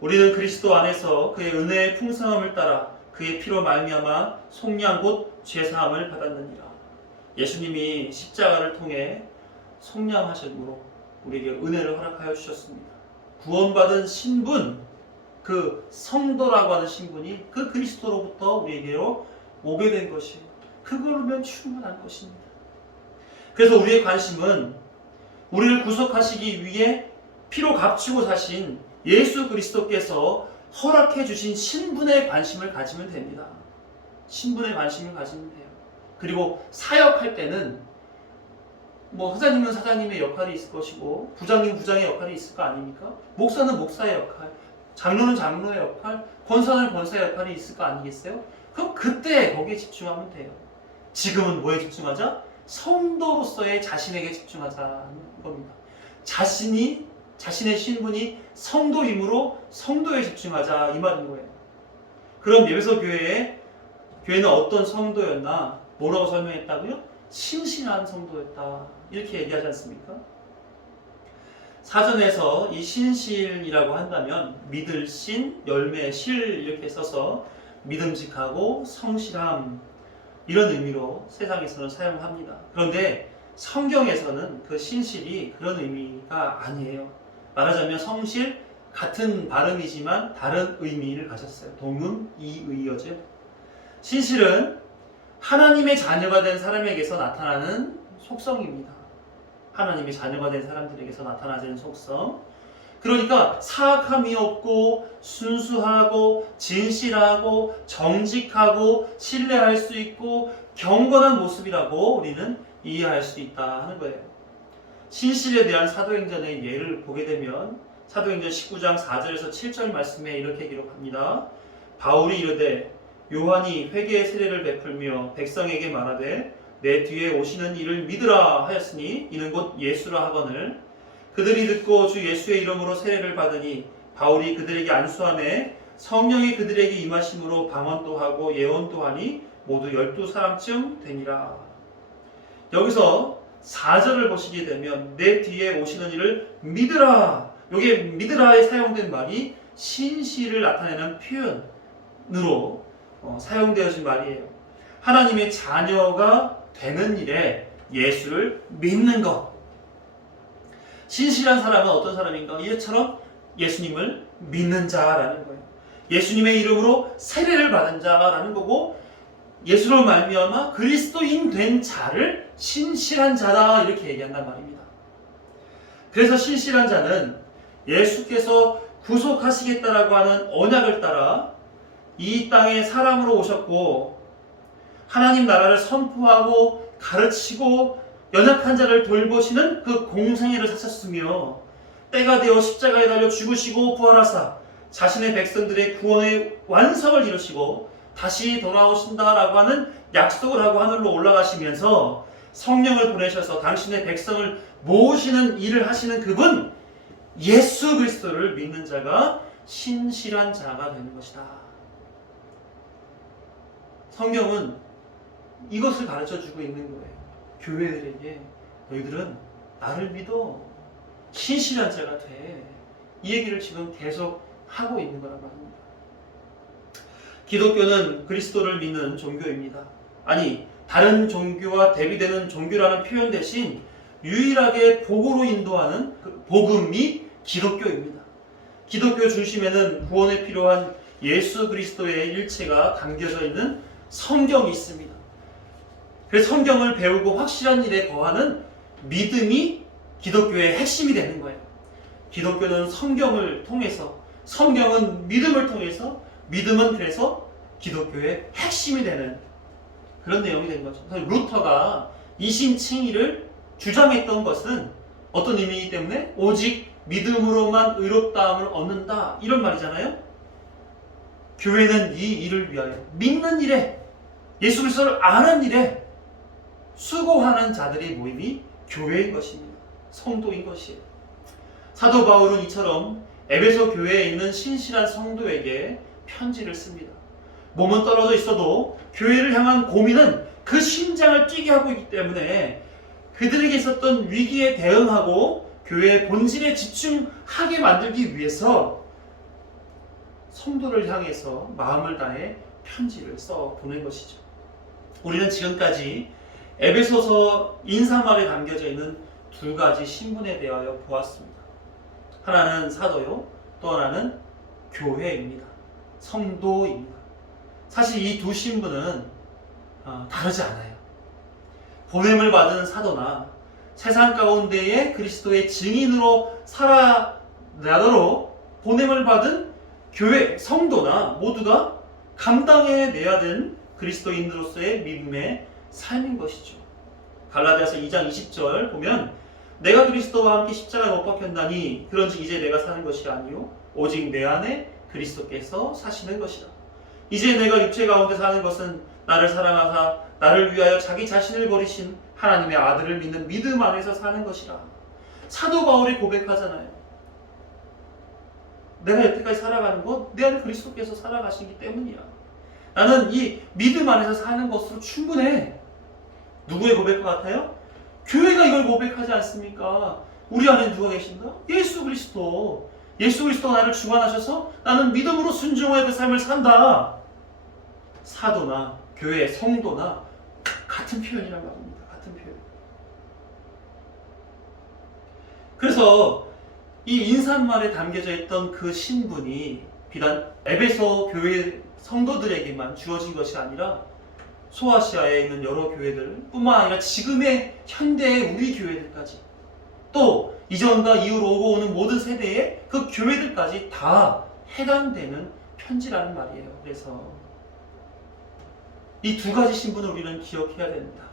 우리는 그리스도 안에서 그의 은혜의 풍성함을 따라 그의 피로 말미암아 속량 곧 죄사함을 받았느니라. 예수님이 십자가를 통해 속량하심으로 우리에게 은혜를 허락하여 주셨습니다. 구원받은 신분, 그 성도라고 하는 신분이 그 그리스도로부터 우리에게로 오게 된 것이에요. 그걸로면 충분한 것입니다. 그래서 우리의 관심은 우리를 구속하시기 위해 피로 값지고 사신 예수 그리스도께서 허락해 주신 신분에 관심을 가지면 됩니다. 신분에 관심을 가지면 돼요. 그리고 사역할 때는 뭐 사장님은 사장님의 역할이 있을 것이고 부장님은 부장의 역할이 있을 거 아닙니까? 목사는 목사의 역할, 장로는 장로의 역할, 권사는 권사의 역할이 있을 거 아니겠어요? 그럼 그때 거기에 집중하면 돼요. 지금은 뭐에 집중하자? 성도로서의 자신에게 집중하자는 겁니다. 자신의 신분이 성도이므로 성도에 집중하자 이 말인 거예요. 그럼 에베소 교회는 어떤 성도였나? 뭐라고 설명했다고요? 신실한 성도였다 이렇게 얘기하지 않습니까? 사전에서 이 신실이라고 한다면 믿을 신, 열매 실 이렇게 써서 믿음직하고 성실함 이런 의미로 세상에서는 사용합니다. 그런데 성경에서는 그 신실이 그런 의미가 아니에요. 말하자면 성실, 같은 발음이지만 다른 의미를 가졌어요. 동음, 이의어죠. 신실은 하나님의 자녀가 된 사람에게서 나타나는 속성입니다. 하나님의 자녀가 된 사람들에게서 나타나는 속성. 그러니까 사악함이 없고 순수하고 진실하고 정직하고 신뢰할 수 있고 경건한 모습이라고 우리는 이해할 수 있다 하는 거예요. 신실에 대한 사도행전의 예를 보게 되면 사도행전 19장 4절에서 7절 말씀에 이렇게 기록합니다. 바울이 이르되 요한이 회개의 세례를 베풀며 백성에게 말하되 내 뒤에 오시는 이를 믿으라 하였으니 이는 곧 예수라 하거늘 그들이 듣고 주 예수의 이름으로 세례를 받으니 바울이 그들에게 안수하매 성령이 그들에게 임하심으로 방언도 하고 예언도 하니 모두 12사람쯤 되니라. 여기서 4절을 보시게 되면 내 뒤에 오시는 이를 믿으라. 여기에 믿으라에 사용된 말이 신실을 나타내는 표현으로 사용되어진 말이에요. 하나님의 자녀가 되는 일에 예수를 믿는 것. 신실한 사람은 어떤 사람인가? 이처럼 예수님을 믿는 자라는 거예요. 예수님의 이름으로 세례를 받은 자라는 거고 예수로 말미암아 그리스도인 된 자를 신실한 자다 이렇게 얘기한단 말입니다. 그래서 신실한 자는 예수께서 구속하시겠다라고 하는 언약을 따라 이 땅에 사람으로 오셨고 하나님 나라를 선포하고 가르치고 연약한 자를 돌보시는 그 공생애를 사셨으며 때가 되어 십자가에 달려 죽으시고 부활하사 자신의 백성들의 구원의 완성을 이루시고 다시 돌아오신다라고 하는 약속을 하고 하늘로 올라가시면서 성령을 보내셔서 당신의 백성을 모으시는 일을 하시는 그분 예수 그리스도를 믿는 자가 신실한 자가 되는 것이다. 성경은 이것을 가르쳐주고 있는 거예요. 교회들에게 너희들은 나를 믿어 신실한 자가 돼. 이 얘기를 지금 계속 하고 있는 거란 말입니다. 기독교는 그리스도를 믿는 종교입니다. 아니 다른 종교와 대비되는 종교라는 표현 대신 유일하게 복으로 인도하는 그 복음이 기독교입니다. 기독교 중심에는 구원에 필요한 예수 그리스도의 일체가 담겨져 있는 성경이 있습니다. 그래서 성경을 배우고 확실한 일에 거하는 믿음이 기독교의 핵심이 되는 거예요. 기독교는 성경을 통해서, 성경은 믿음을 통해서, 믿음은 그래서 기독교의 핵심이 되는 그런 내용이 된 거죠. 루터가 이심칭의를 주장했던 것은 어떤 의미이기 때문에 오직 믿음으로만 의롭다함을 얻는다 이런 말이잖아요. 교회는 이 일을 위하여 믿는 일에, 예수 그리스도를 아는 일에 수고하는 자들의 모임이 교회인 것입니다. 성도인 것이에요. 사도 바울은 이처럼 에베소 교회에 있는 신실한 성도에게 편지를 씁니다. 몸은 떨어져 있어도 교회를 향한 고민은 그 심장을 뛰게 하고 있기 때문에 그들에게 있었던 위기에 대응하고 교회의 본질에 집중하게 만들기 위해서 성도를 향해서 마음을 다해 편지를 써 보낸 것이죠. 우리는 지금까지 에베소서 인사말에 담겨져 있는 두 가지 신분에 대하여 보았습니다. 하나는 사도요, 또 하나는 교회입니다. 성도입니다. 사실 이 두 신분은 다르지 않아요. 보냄을 받은 사도나 세상 가운데에 그리스도의 증인으로 살아나도록 보냄을 받은 교회, 성도나 모두가 감당해내야 되는 그리스도인으로서의 믿음의 삶인 것이죠. 갈라디아서 2장 20절 보면 내가 그리스도와 함께 십자가에 못 박혔나니 그런즉 이제 내가 사는 것이 아니요 오직 내 안에 그리스도께서 사시는 것이라. 이제 내가 육체 가운데 사는 것은 나를 사랑하사 나를 위하여 자기 자신을 버리신 하나님의 아들을 믿는 믿음 안에서 사는 것이라. 사도 바울이 고백하잖아요. 내가 여태까지 살아가는 것 내 안에 그리스도께서 살아가시기 때문이야. 나는 이 믿음 안에서 사는 것으로 충분해. 누구의 고백 같아요? 교회가 이걸 고백하지 않습니까? 우리 안에 누가 계신가? 예수 그리스도. 예수 그리스도가 나를 주관하셔서 나는 믿음으로 순종하여 그 삶을 산다. 사도나 교회 성도나 같은 표현이란 말입니다. 같은 표현. 그래서 이 인사말에 담겨져 있던 그 신분이 비단 에베소 교회 성도들에게만 주어진 것이 아니라 소아시아에 있는 여러 교회들 뿐만 아니라 지금의 현대의 우리 교회들까지 또 이전과 이후로 오고 오는 모든 세대의 그 교회들까지 다 해당되는 편지라는 말이에요. 그래서 이 두 가지 신분을 우리는 기억해야 됩니다.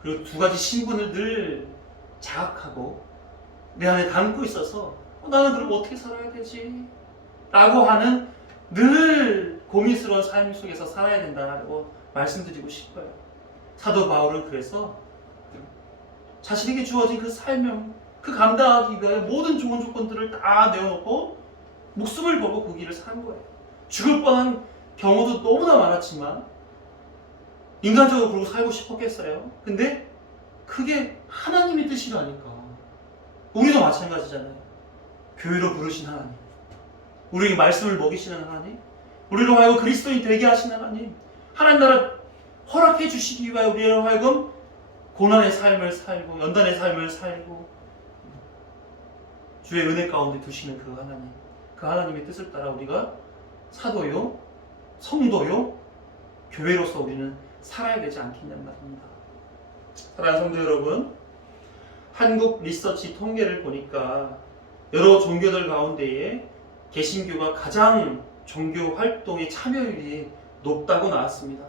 그리고 두 가지 신분을 늘 자각하고 내 안에 담고 있어서 나는 그럼 어떻게 살아야 되지? 라고 하는 늘 고민스러운 삶 속에서 살아야 된다고 말씀드리고 싶어요. 사도 바울은 그래서 자신에게 주어진 그 사명, 그 감당하기 위해 모든 좋은 조건들을 다 내어놓고 목숨을 걸고 그 길을 산 거예요. 죽을 뻔한 경우도 너무나 많았지만 인간적으로 그러고 살고 싶었겠어요. 근데 그게 하나님의 뜻이라니까. 우리도 마찬가지잖아요. 교회로 부르신 하나님, 우리에게 말씀을 먹이시는 하나님, 우리로 하여금 그리스도인 되게 하신 하나님, 하나님 나라 허락해 주시기 위하여 우리로 하여금 고난의 삶을 살고 연단의 삶을 살고 주의 은혜 가운데 두시는 그 하나님, 그 하나님의 뜻을 따라 우리가 사도요, 성도요, 교회로서 우리는 살아야 되지 않겠냐는 말입니다. 사랑하는 성도 여러분, 한국 리서치 통계를 보니까 여러 종교들 가운데에 개신교가 가장 종교 활동의 참여율이 높다고 나왔습니다.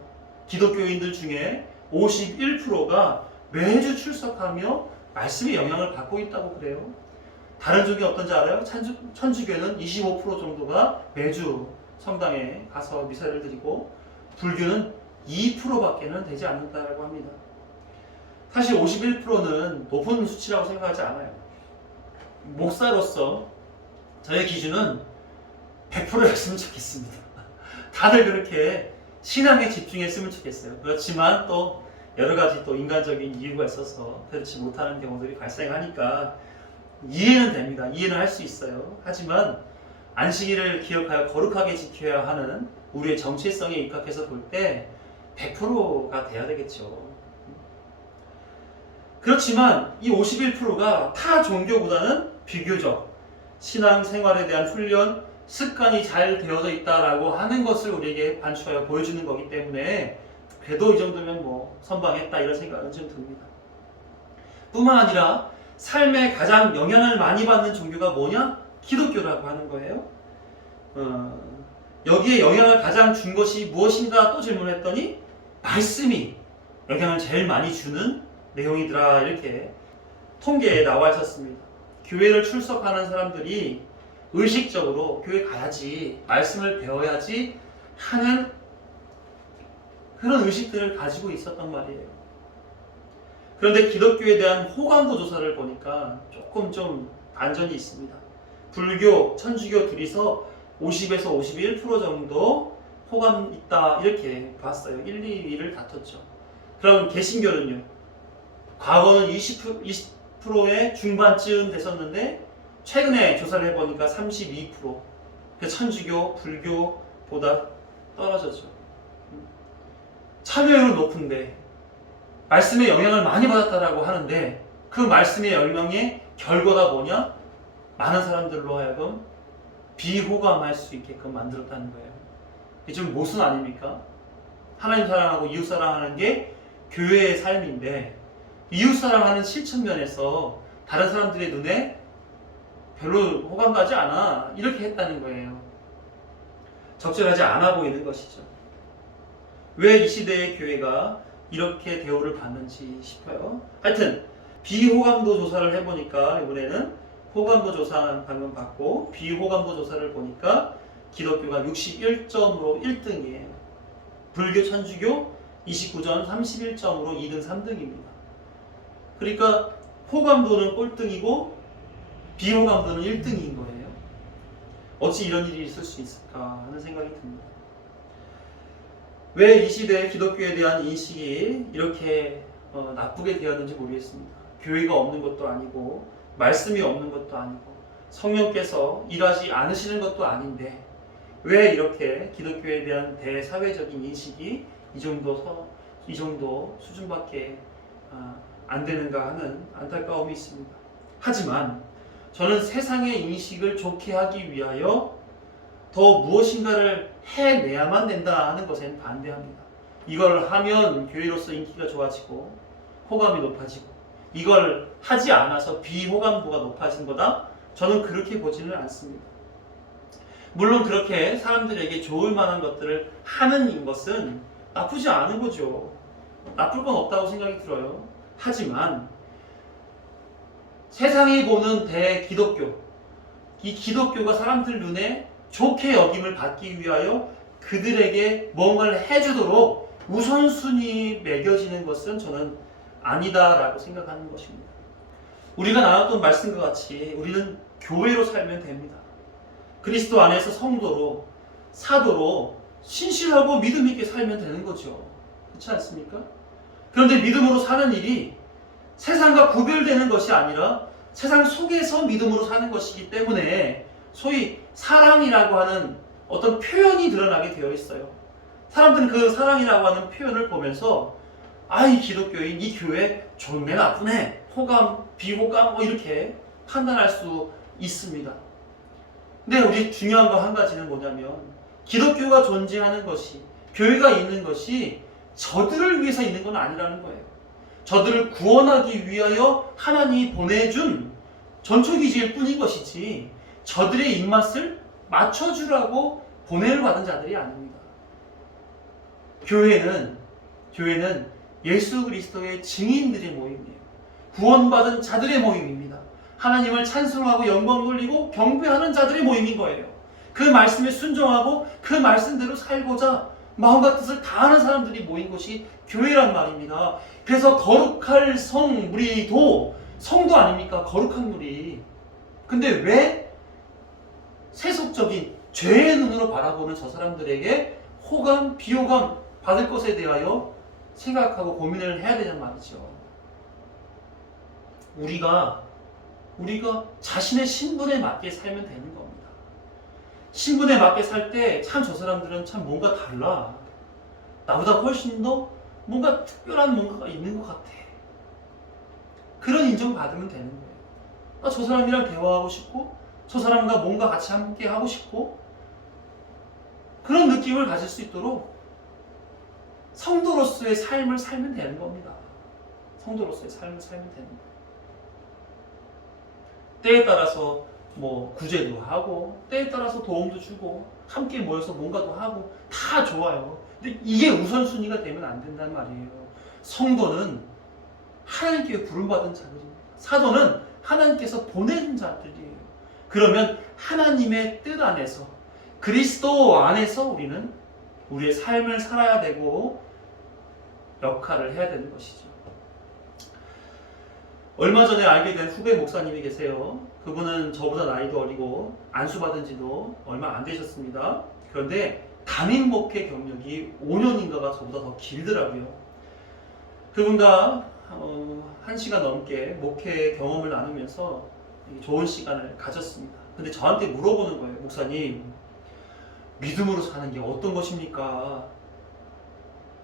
기독교인들 중에 51%가 매주 출석하며 말씀의 영향을 받고 있다고 그래요. 다른 종교 어떤지 알아요? 천주교는 25% 정도가 매주 성당에 가서 미사를 드리고 불교는 2%밖에는 되지 않는다고 합니다. 사실 51%는 높은 수치라고 생각하지 않아요. 목사로서 저의 기준은 100%였으면 좋겠습니다. 다들 그렇게 신앙에 집중했으면 좋겠어요. 그렇지만 또 여러 가지 또 인간적인 이유가 있어서 그렇지 못하는 경우들이 발생하니까 이해는 됩니다. 이해는 할 수 있어요. 하지만 안식일을 기억하여 거룩하게 지켜야 하는 우리의 정체성에 입각해서 볼 때 100%가 돼야 되겠죠. 그렇지만 이 51%가 타 종교보다는 비교적 신앙생활에 대한 훈련, 습관이 잘 되어져 있다라고 하는 것을 우리에게 반추하여 보여주는 거기 때문에 그래도 이 정도면 뭐 선방했다 이런 생각은 좀 듭니다. 뿐만 아니라 삶에 가장 영향을 많이 받는 종교가 뭐냐? 기독교라고 하는 거예요. 여기에 영향을 가장 준 것이 무엇인가 또 질문했더니 말씀이 영향을 제일 많이 주는 내용이더라 이렇게 통계에 나와 있었습니다. 교회를 출석하는 사람들이 의식적으로 교회 가야지, 말씀을 배워야지 하는 그런 의식들을 가지고 있었단 말이에요. 그런데 기독교에 대한 호감도 조사를 보니까 조금 좀 반전이 있습니다. 불교, 천주교 둘이서 50에서 51% 정도 호감 있다 이렇게 봤어요. 1, 2위를 다퉜죠. 그럼 개신교는요? 과거는 20%의 중반쯤 됐었는데 최근에 조사를 해보니까 32%. 천주교, 불교보다 떨어졌죠. 참여율은 높은데 말씀에 영향을 많이 받았다라고 하는데 그 말씀의 영향의 결과가 뭐냐? 많은 사람들로 하여금 비호감할 수 있게끔 만들었다는 거예요. 이게 좀 모순 아닙니까? 하나님 사랑하고 이웃 사랑하는 게 교회의 삶인데 이웃 사랑하는 실천 면에서 다른 사람들의 눈에 별로 호감 가지 않아 이렇게 했다는 거예요. 적절하지 않아 보이는 것이죠. 왜 이 시대의 교회가 이렇게 대우를 받는지 싶어요. 하여튼 비호감도 조사를 해보니까 이번에는 호감도 조사 방금 받고 비호감도 조사를 보니까 기독교가 61점으로 1등이에요. 불교, 천주교 29점 31점으로 2등, 3등입니다. 그러니까 호감도는 꼴등이고 비호감도는 1등인 거예요. 어찌 이런 일이 있을 수 있을까 하는 생각이 듭니다. 왜 이 시대에 기독교에 대한 인식이 이렇게 나쁘게 되었는지 모르겠습니다. 교회가 없는 것도 아니고 말씀이 없는 것도 아니고 성령께서 일하지 않으시는 것도 아닌데 왜 이렇게 기독교에 대한 대사회적인 인식이 이 정도 수준밖에 안 되는가 하는 안타까움이 있습니다. 하지만 저는 세상의 인식을 좋게 하기 위하여 더 무엇인가를 해내야만 된다 하는 것엔 반대합니다. 이걸 하면 교회로서 인기가 좋아지고 호감이 높아지고 이걸 하지 않아서 비호감도가 높아진 거다? 저는 그렇게 보지는 않습니다. 물론 그렇게 사람들에게 좋을 만한 것들을 하는 것은 나쁘지 않은 거죠. 나쁠 건 없다고 생각이 들어요. 하지만 세상이 보는 대기독교, 이 기독교가 사람들 눈에 좋게 여김을 받기 위하여 그들에게 뭔가를 해주도록 우선순위 매겨지는 것은 저는 아니다라고 생각하는 것입니다. 우리가 나눴던 말씀과 같이 우리는 교회로 살면 됩니다. 그리스도 안에서 성도로, 사도로 신실하고 믿음 있게 살면 되는 거죠. 그렇지 않습니까? 그런데 믿음으로 사는 일이 세상과 구별되는 것이 아니라 세상 속에서 믿음으로 사는 것이기 때문에 소위 사랑이라고 하는 어떤 표현이 드러나게 되어 있어요. 사람들은 그 사랑이라고 하는 표현을 보면서 이 기독교인, 이 교회 좋네 나쁘네, 호감, 비호감 뭐 이렇게 판단할 수 있습니다. 근데 우리 중요한 거 한 가지는 뭐냐면 기독교가 존재하는 것이, 교회가 있는 것이 저들을 위해서 있는 건 아니라는 거예요. 저들을 구원하기 위하여 하나님이 보내준 전초기지일 뿐인 것이지 저들의 입맛을 맞춰주라고 보냄을 받은 자들이 아닙니다. 교회는 예수 그리스도의 증인들의 모임이에요. 구원받은 자들의 모임입니다. 하나님을 찬송하고 영광 돌리고 경배하는 자들의 모임인 거예요. 그 말씀에 순종하고 그 말씀대로 살고자 마음과 뜻을 다하는 사람들이 모인 것이 교회란 말입니다. 그래서 거룩할 성무리도 성도 아닙니까? 거룩한 무리. 근데 왜 세속적인 죄의 눈으로 바라보는 저 사람들에게 호감, 비호감 받을 것에 대하여 생각하고 고민을 해야 되냔 말이죠. 우리가 자신의 신분에 맞게 살면 되는 겁니다. 신분에 맞게 살 때 참 저 사람들은 참 뭔가 달라. 나보다 훨씬 더 뭔가 특별한 뭔가가 있는 것 같아. 그런 인정받으면 되는 거예요. 저 사람이랑 대화하고 싶고 저 사람과 뭔가 같이 함께 하고 싶고 그런 느낌을 가질 수 있도록 성도로서의 삶을 살면 되는 겁니다. 성도로서의 삶을 살면 되는 거예요. 때에 따라서 뭐 구제도 하고 때에 따라서 도움도 주고 함께 모여서 뭔가도 하고 다 좋아요. 근데 이게 우선순위가 되면 안 된단 말이에요. 성도는 하나님께 부름받은 자들입니다. 사도는 하나님께서 보내준 자들이에요. 그러면 하나님의 뜻 안에서 그리스도 안에서 우리는 우리의 삶을 살아야 되고 역할을 해야 되는 것이죠. 얼마 전에 알게 된 후배 목사님이 계세요. 그분은 저보다 나이도 어리고 안수받은 지도 얼마 안 되셨습니다. 그런데 담임 목회 경력이 5년인가가 저보다 더 길더라고요. 그분과 1시간 넘게 목회 경험을 나누면서 좋은 시간을 가졌습니다. 근데 저한테 물어보는 거예요. 목사님, 믿음으로 사는 게 어떤 것입니까?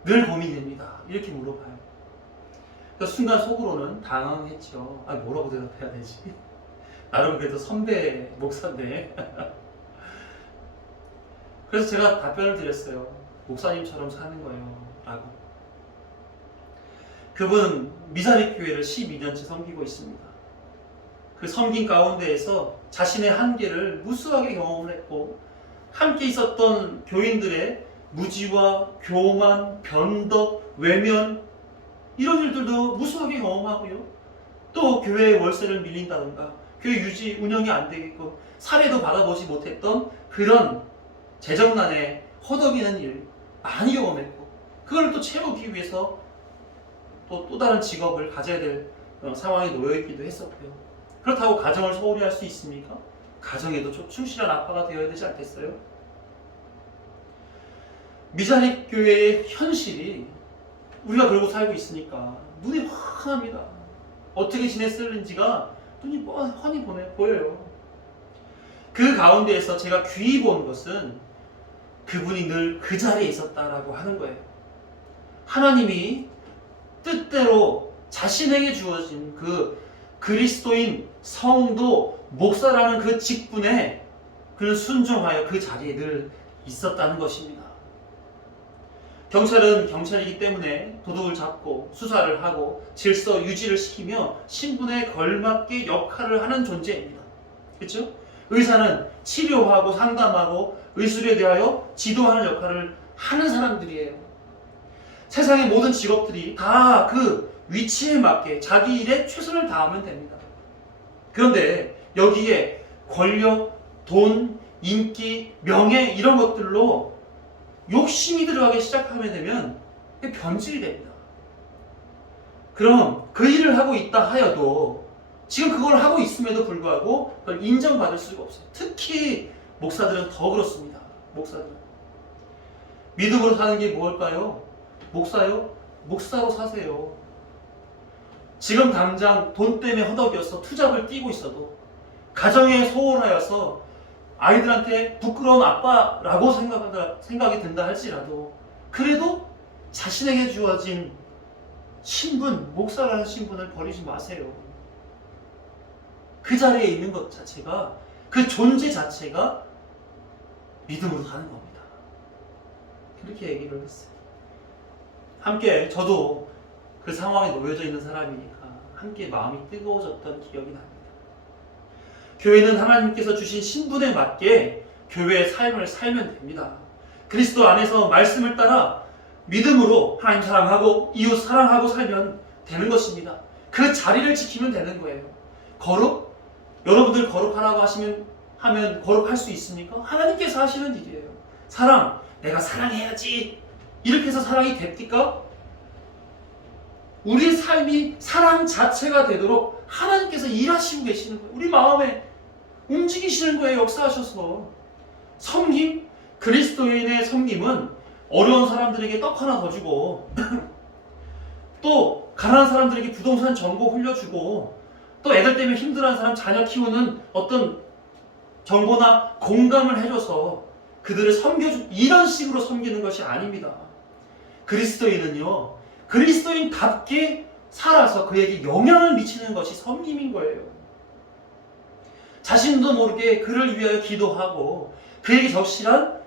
늘 고민됩니다. 이렇게 물어봐요. 그러니까 순간 속으로는 당황했죠. 뭐라고 대답해야 되지? 나름 그래도 선배 목사인데. 그래서 제가 답변을 드렸어요. 목사님처럼 사는 거예요. 라고. 그분 미사립교회를 12년째 섬기고 있습니다. 그 섬긴 가운데에서 자신의 한계를 무수하게 경험을 했고 함께 있었던 교인들의 무지와 교만, 변덕, 외면 이런 일들도 무수하게 경험하고요. 또 교회의 월세를 밀린다던가 교회 유지 운영이 안 되게끔 사례도 받아보지 못했던 그런 재정난에 허덕이는 일 많이 경험했고 그걸 또 채우기 위해서 또 다른 직업을 가져야 될 상황에 놓여있기도 했었고요. 그렇다고 가정을 소홀히 할 수 있습니까? 가정에도 충실한 아빠가 되어야 되지 않겠어요? 미자립교회의 현실이 우리가 그러고 살고 있으니까 눈이 환합니다. 어떻게 지냈을는지가 눈이 훤히 보여요. 그 가운데에서 제가 귀히 본 것은 그분이 늘 그 자리에 있었다라고 하는 거예요. 하나님이 뜻대로 자신에게 주어진 그 그리스도인 성도 목사라는 그 직분에 그는 순종하여 그 자리에 늘 있었다는 것입니다. 경찰은 경찰이기 때문에 도둑을 잡고 수사를 하고 질서 유지를 시키며 신분에 걸맞게 역할을 하는 존재입니다. 그렇죠? 의사는 치료하고 상담하고 의술에 대하여 지도하는 역할을 하는 사람들이에요. 세상의 모든 직업들이 다 그 위치에 맞게 자기 일에 최선을 다하면 됩니다. 그런데 여기에 권력, 돈, 인기, 명예 이런 것들로 욕심이 들어가기 시작하게 되면 변질이 됩니다. 그럼 그 일을 하고 있다 하여도 지금 그걸 하고 있음에도 불구하고 그걸 인정받을 수가 없어요. 특히 목사들은 더 그렇습니다. 목사들은 믿음으로 사는 게 뭘까요? 목사요? 목사로 사세요. 지금 당장 돈 때문에 허덕여서 투잡을 뛰고 있어도 가정에 소홀하여서 아이들한테 부끄러운 아빠라고 생각이 든다 할지라도 그래도 자신에게 주어진 신분, 목사라는 신분을 버리지 마세요. 그 자리에 있는 것 자체가 그 존재 자체가 믿음으로 사는 겁니다. 그렇게 얘기를 했어요. 함께 저도 그 상황에 놓여져 있는 사람이니까 함께 마음이 뜨거워졌던 기억이 납니다. 교회는 하나님께서 주신 신분에 맞게 교회의 삶을 살면 됩니다. 그리스도 안에서 말씀을 따라 믿음으로 하나님 사랑하고 이웃 사랑하고 살면 되는 것입니다. 그 자리를 지키면 되는 거예요. 거룩? 여러분들 거룩하라고 하면 거룩할 수 있습니까? 하나님께서 하시는 일이에요. 사랑, 내가 사랑해야지 이렇게 해서 사랑이 됩니까? 우리의 삶이 사랑 자체가 되도록 하나님께서 일하시고 계시는 거예요. 우리 마음에 움직이시는 거예요. 역사하셔서. 섬김, 그리스도인의 섬김은 어려운 사람들에게 떡 하나 더 주고 또 가난한 사람들에게 부동산 정보 흘려주고 또 애들 때문에 힘들어하는 사람 자녀 키우는 어떤 정보나 공감을 해줘서 그들을 섬겨주 이런 식으로 섬기는 것이 아닙니다. 그리스도인은요, 그리스도인답게 살아서 그에게 영향을 미치는 것이 섬김인 거예요. 자신도 모르게 그를 위하여 기도하고 그에게 적실한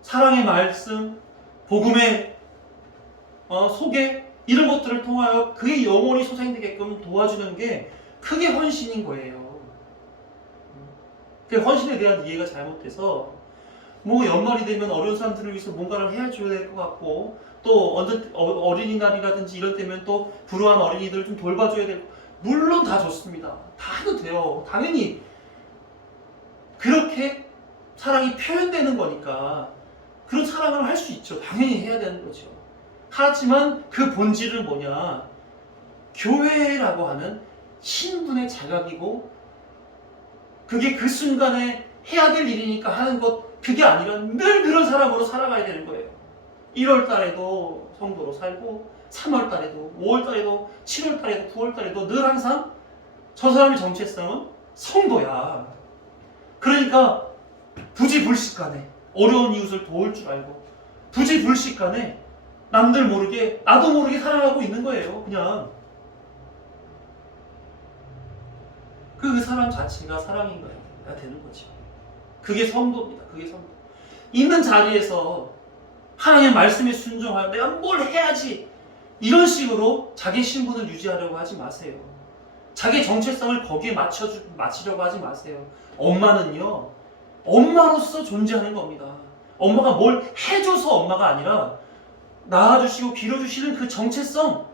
사랑의 말씀, 복음의 소개 이런 것들을 통하여 그의 영혼이 소생되게끔 도와주는 게 크게 헌신인 거예요. 그 헌신에 대한 이해가 잘못돼서 뭐 연말이 되면 어려운 사람들을 위해서 뭔가를 해줘야 될 것 같고 또 어린이날이라든지 이럴 때면 또 불우한 어린이들을 좀 돌봐줘야 되고 물론 다 좋습니다. 다 해도 돼요. 당연히 그렇게 사랑이 표현되는 거니까 그런 사랑을 할 수 있죠. 당연히 해야 되는 거죠. 하지만 그 본질은 뭐냐? 교회라고 하는 신분의 자각이고 그게 그 순간에 해야 될 일이니까 하는 것 그게 아니라 늘 그런 사람으로 살아가야 되는 거예요. 1월 달에도 성도로 살고 3월 달에도 5월 달에도 7월 달에도 9월 달에도 늘 항상 저 사람의 정체성은 성도야. 그러니까 부지불식간에 어려운 이웃을 도울 줄 알고 부지불식간에 남들 모르게 나도 모르게 살아가고 있는 거예요. 그냥 그 사람 자체가 사랑인 거예요. 되는 거죠. 그게 성도입니다. 그게 성도. 있는 자리에서 하나님의 말씀에 순종하여 내가 뭘 해야지 이런 식으로 자기 신분을 유지하려고 하지 마세요. 자기 정체성을 거기에 맞추려고 하지 마세요. 엄마는요, 엄마로서 존재하는 겁니다. 엄마가 뭘 해줘서 엄마가 아니라 낳아주시고 기려주시는 그 정체성,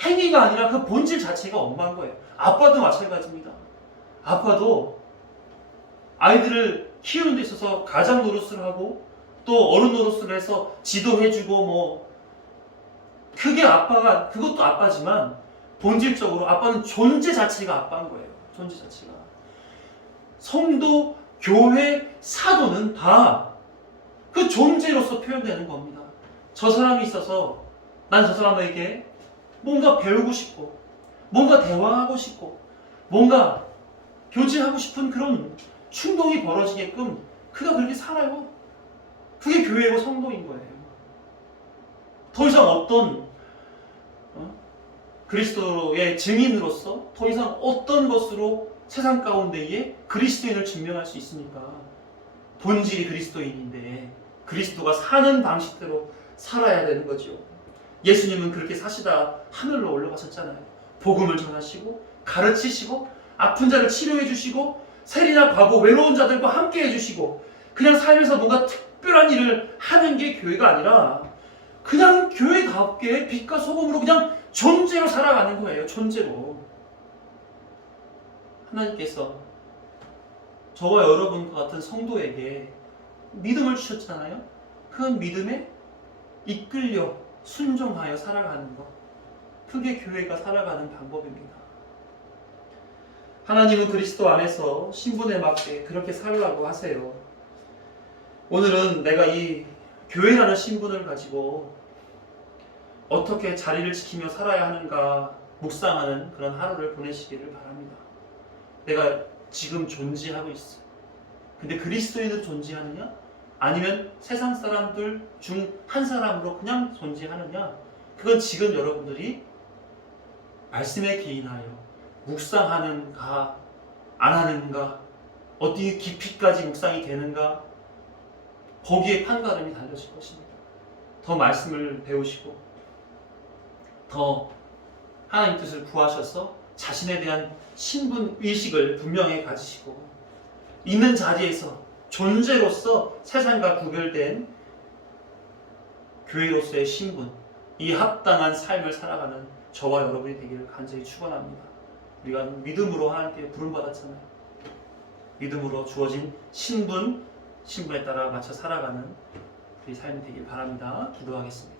행위가 아니라 그 본질 자체가 엄마인 거예요. 아빠도 마찬가지입니다. 아빠도 아이들을 키우는 데 있어서 가장 노릇을 하고 또 어른 노릇을 해서 지도해주고 뭐 그게 아빠가 그것도 아빠지만 본질적으로 아빠는 존재 자체가 아빠인 거예요. 존재 자체가. 성도, 교회, 사도는 다 그 존재로서 표현되는 겁니다. 저 사람이 있어서 난 저 사람에게 뭔가 배우고 싶고 뭔가 대화하고 싶고 뭔가 교제하고 싶은 그런 충동이 벌어지게끔 그가 그렇게 살아요. 그게 교회고 성도인 거예요. 더 이상 어떤 그리스도의 증인으로서 더 이상 어떤 것으로 세상 가운데에 그리스도인을 증명할 수 있습니까? 본질이 그리스도인인데 그리스도가 사는 방식대로 살아야 되는 거죠. 예수님은 그렇게 사시다 하늘로 올라가셨잖아요. 복음을 전하시고 가르치시고 아픈 자를 치료해 주시고 세리나 과부 외로운 자들과 함께 해주시고 그냥 삶에서 뭔가 특별한 일을 하는 게 교회가 아니라 그냥 교회답게 빛과 소금으로 그냥 존재로 살아가는 거예요. 존재로. 하나님께서 저와 여러분과 같은 성도에게 믿음을 주셨잖아요. 그 믿음에 이끌려 순종하여 살아가는 것. 그게 교회가 살아가는 방법입니다. 하나님은 그리스도 안에서 신분에 맞게 그렇게 살라고 하세요. 오늘은 내가 이 교회라는 신분을 가지고 어떻게 자리를 지키며 살아야 하는가 묵상하는 그런 하루를 보내시기를 바랍니다. 내가 지금 존재하고 있어. 근데 그리스도인으로 존재하느냐? 아니면 세상 사람들 중 한 사람으로 그냥 존재하느냐? 그건 지금 여러분들이 말씀에 기인하여 묵상하는가 안 하는가 어디 깊이까지 묵상이 되는가 거기에 판가름이 달려질 것입니다. 더 말씀을 배우시고 더 하나님 뜻을 구하셔서 자신에 대한 신분 의식을 분명히 가지시고 있는 자리에서 존재로서 세상과 구별된 교회로서의 신분, 이 합당한 삶을 살아가는 저와 여러분이 되기를 간절히 축원합니다. 우리가 믿음으로 하나님께 부름받았잖아요. 믿음으로 주어진 신분에 따라 맞춰 살아가는 우리 삶이 되길 바랍니다. 기도하겠습니다.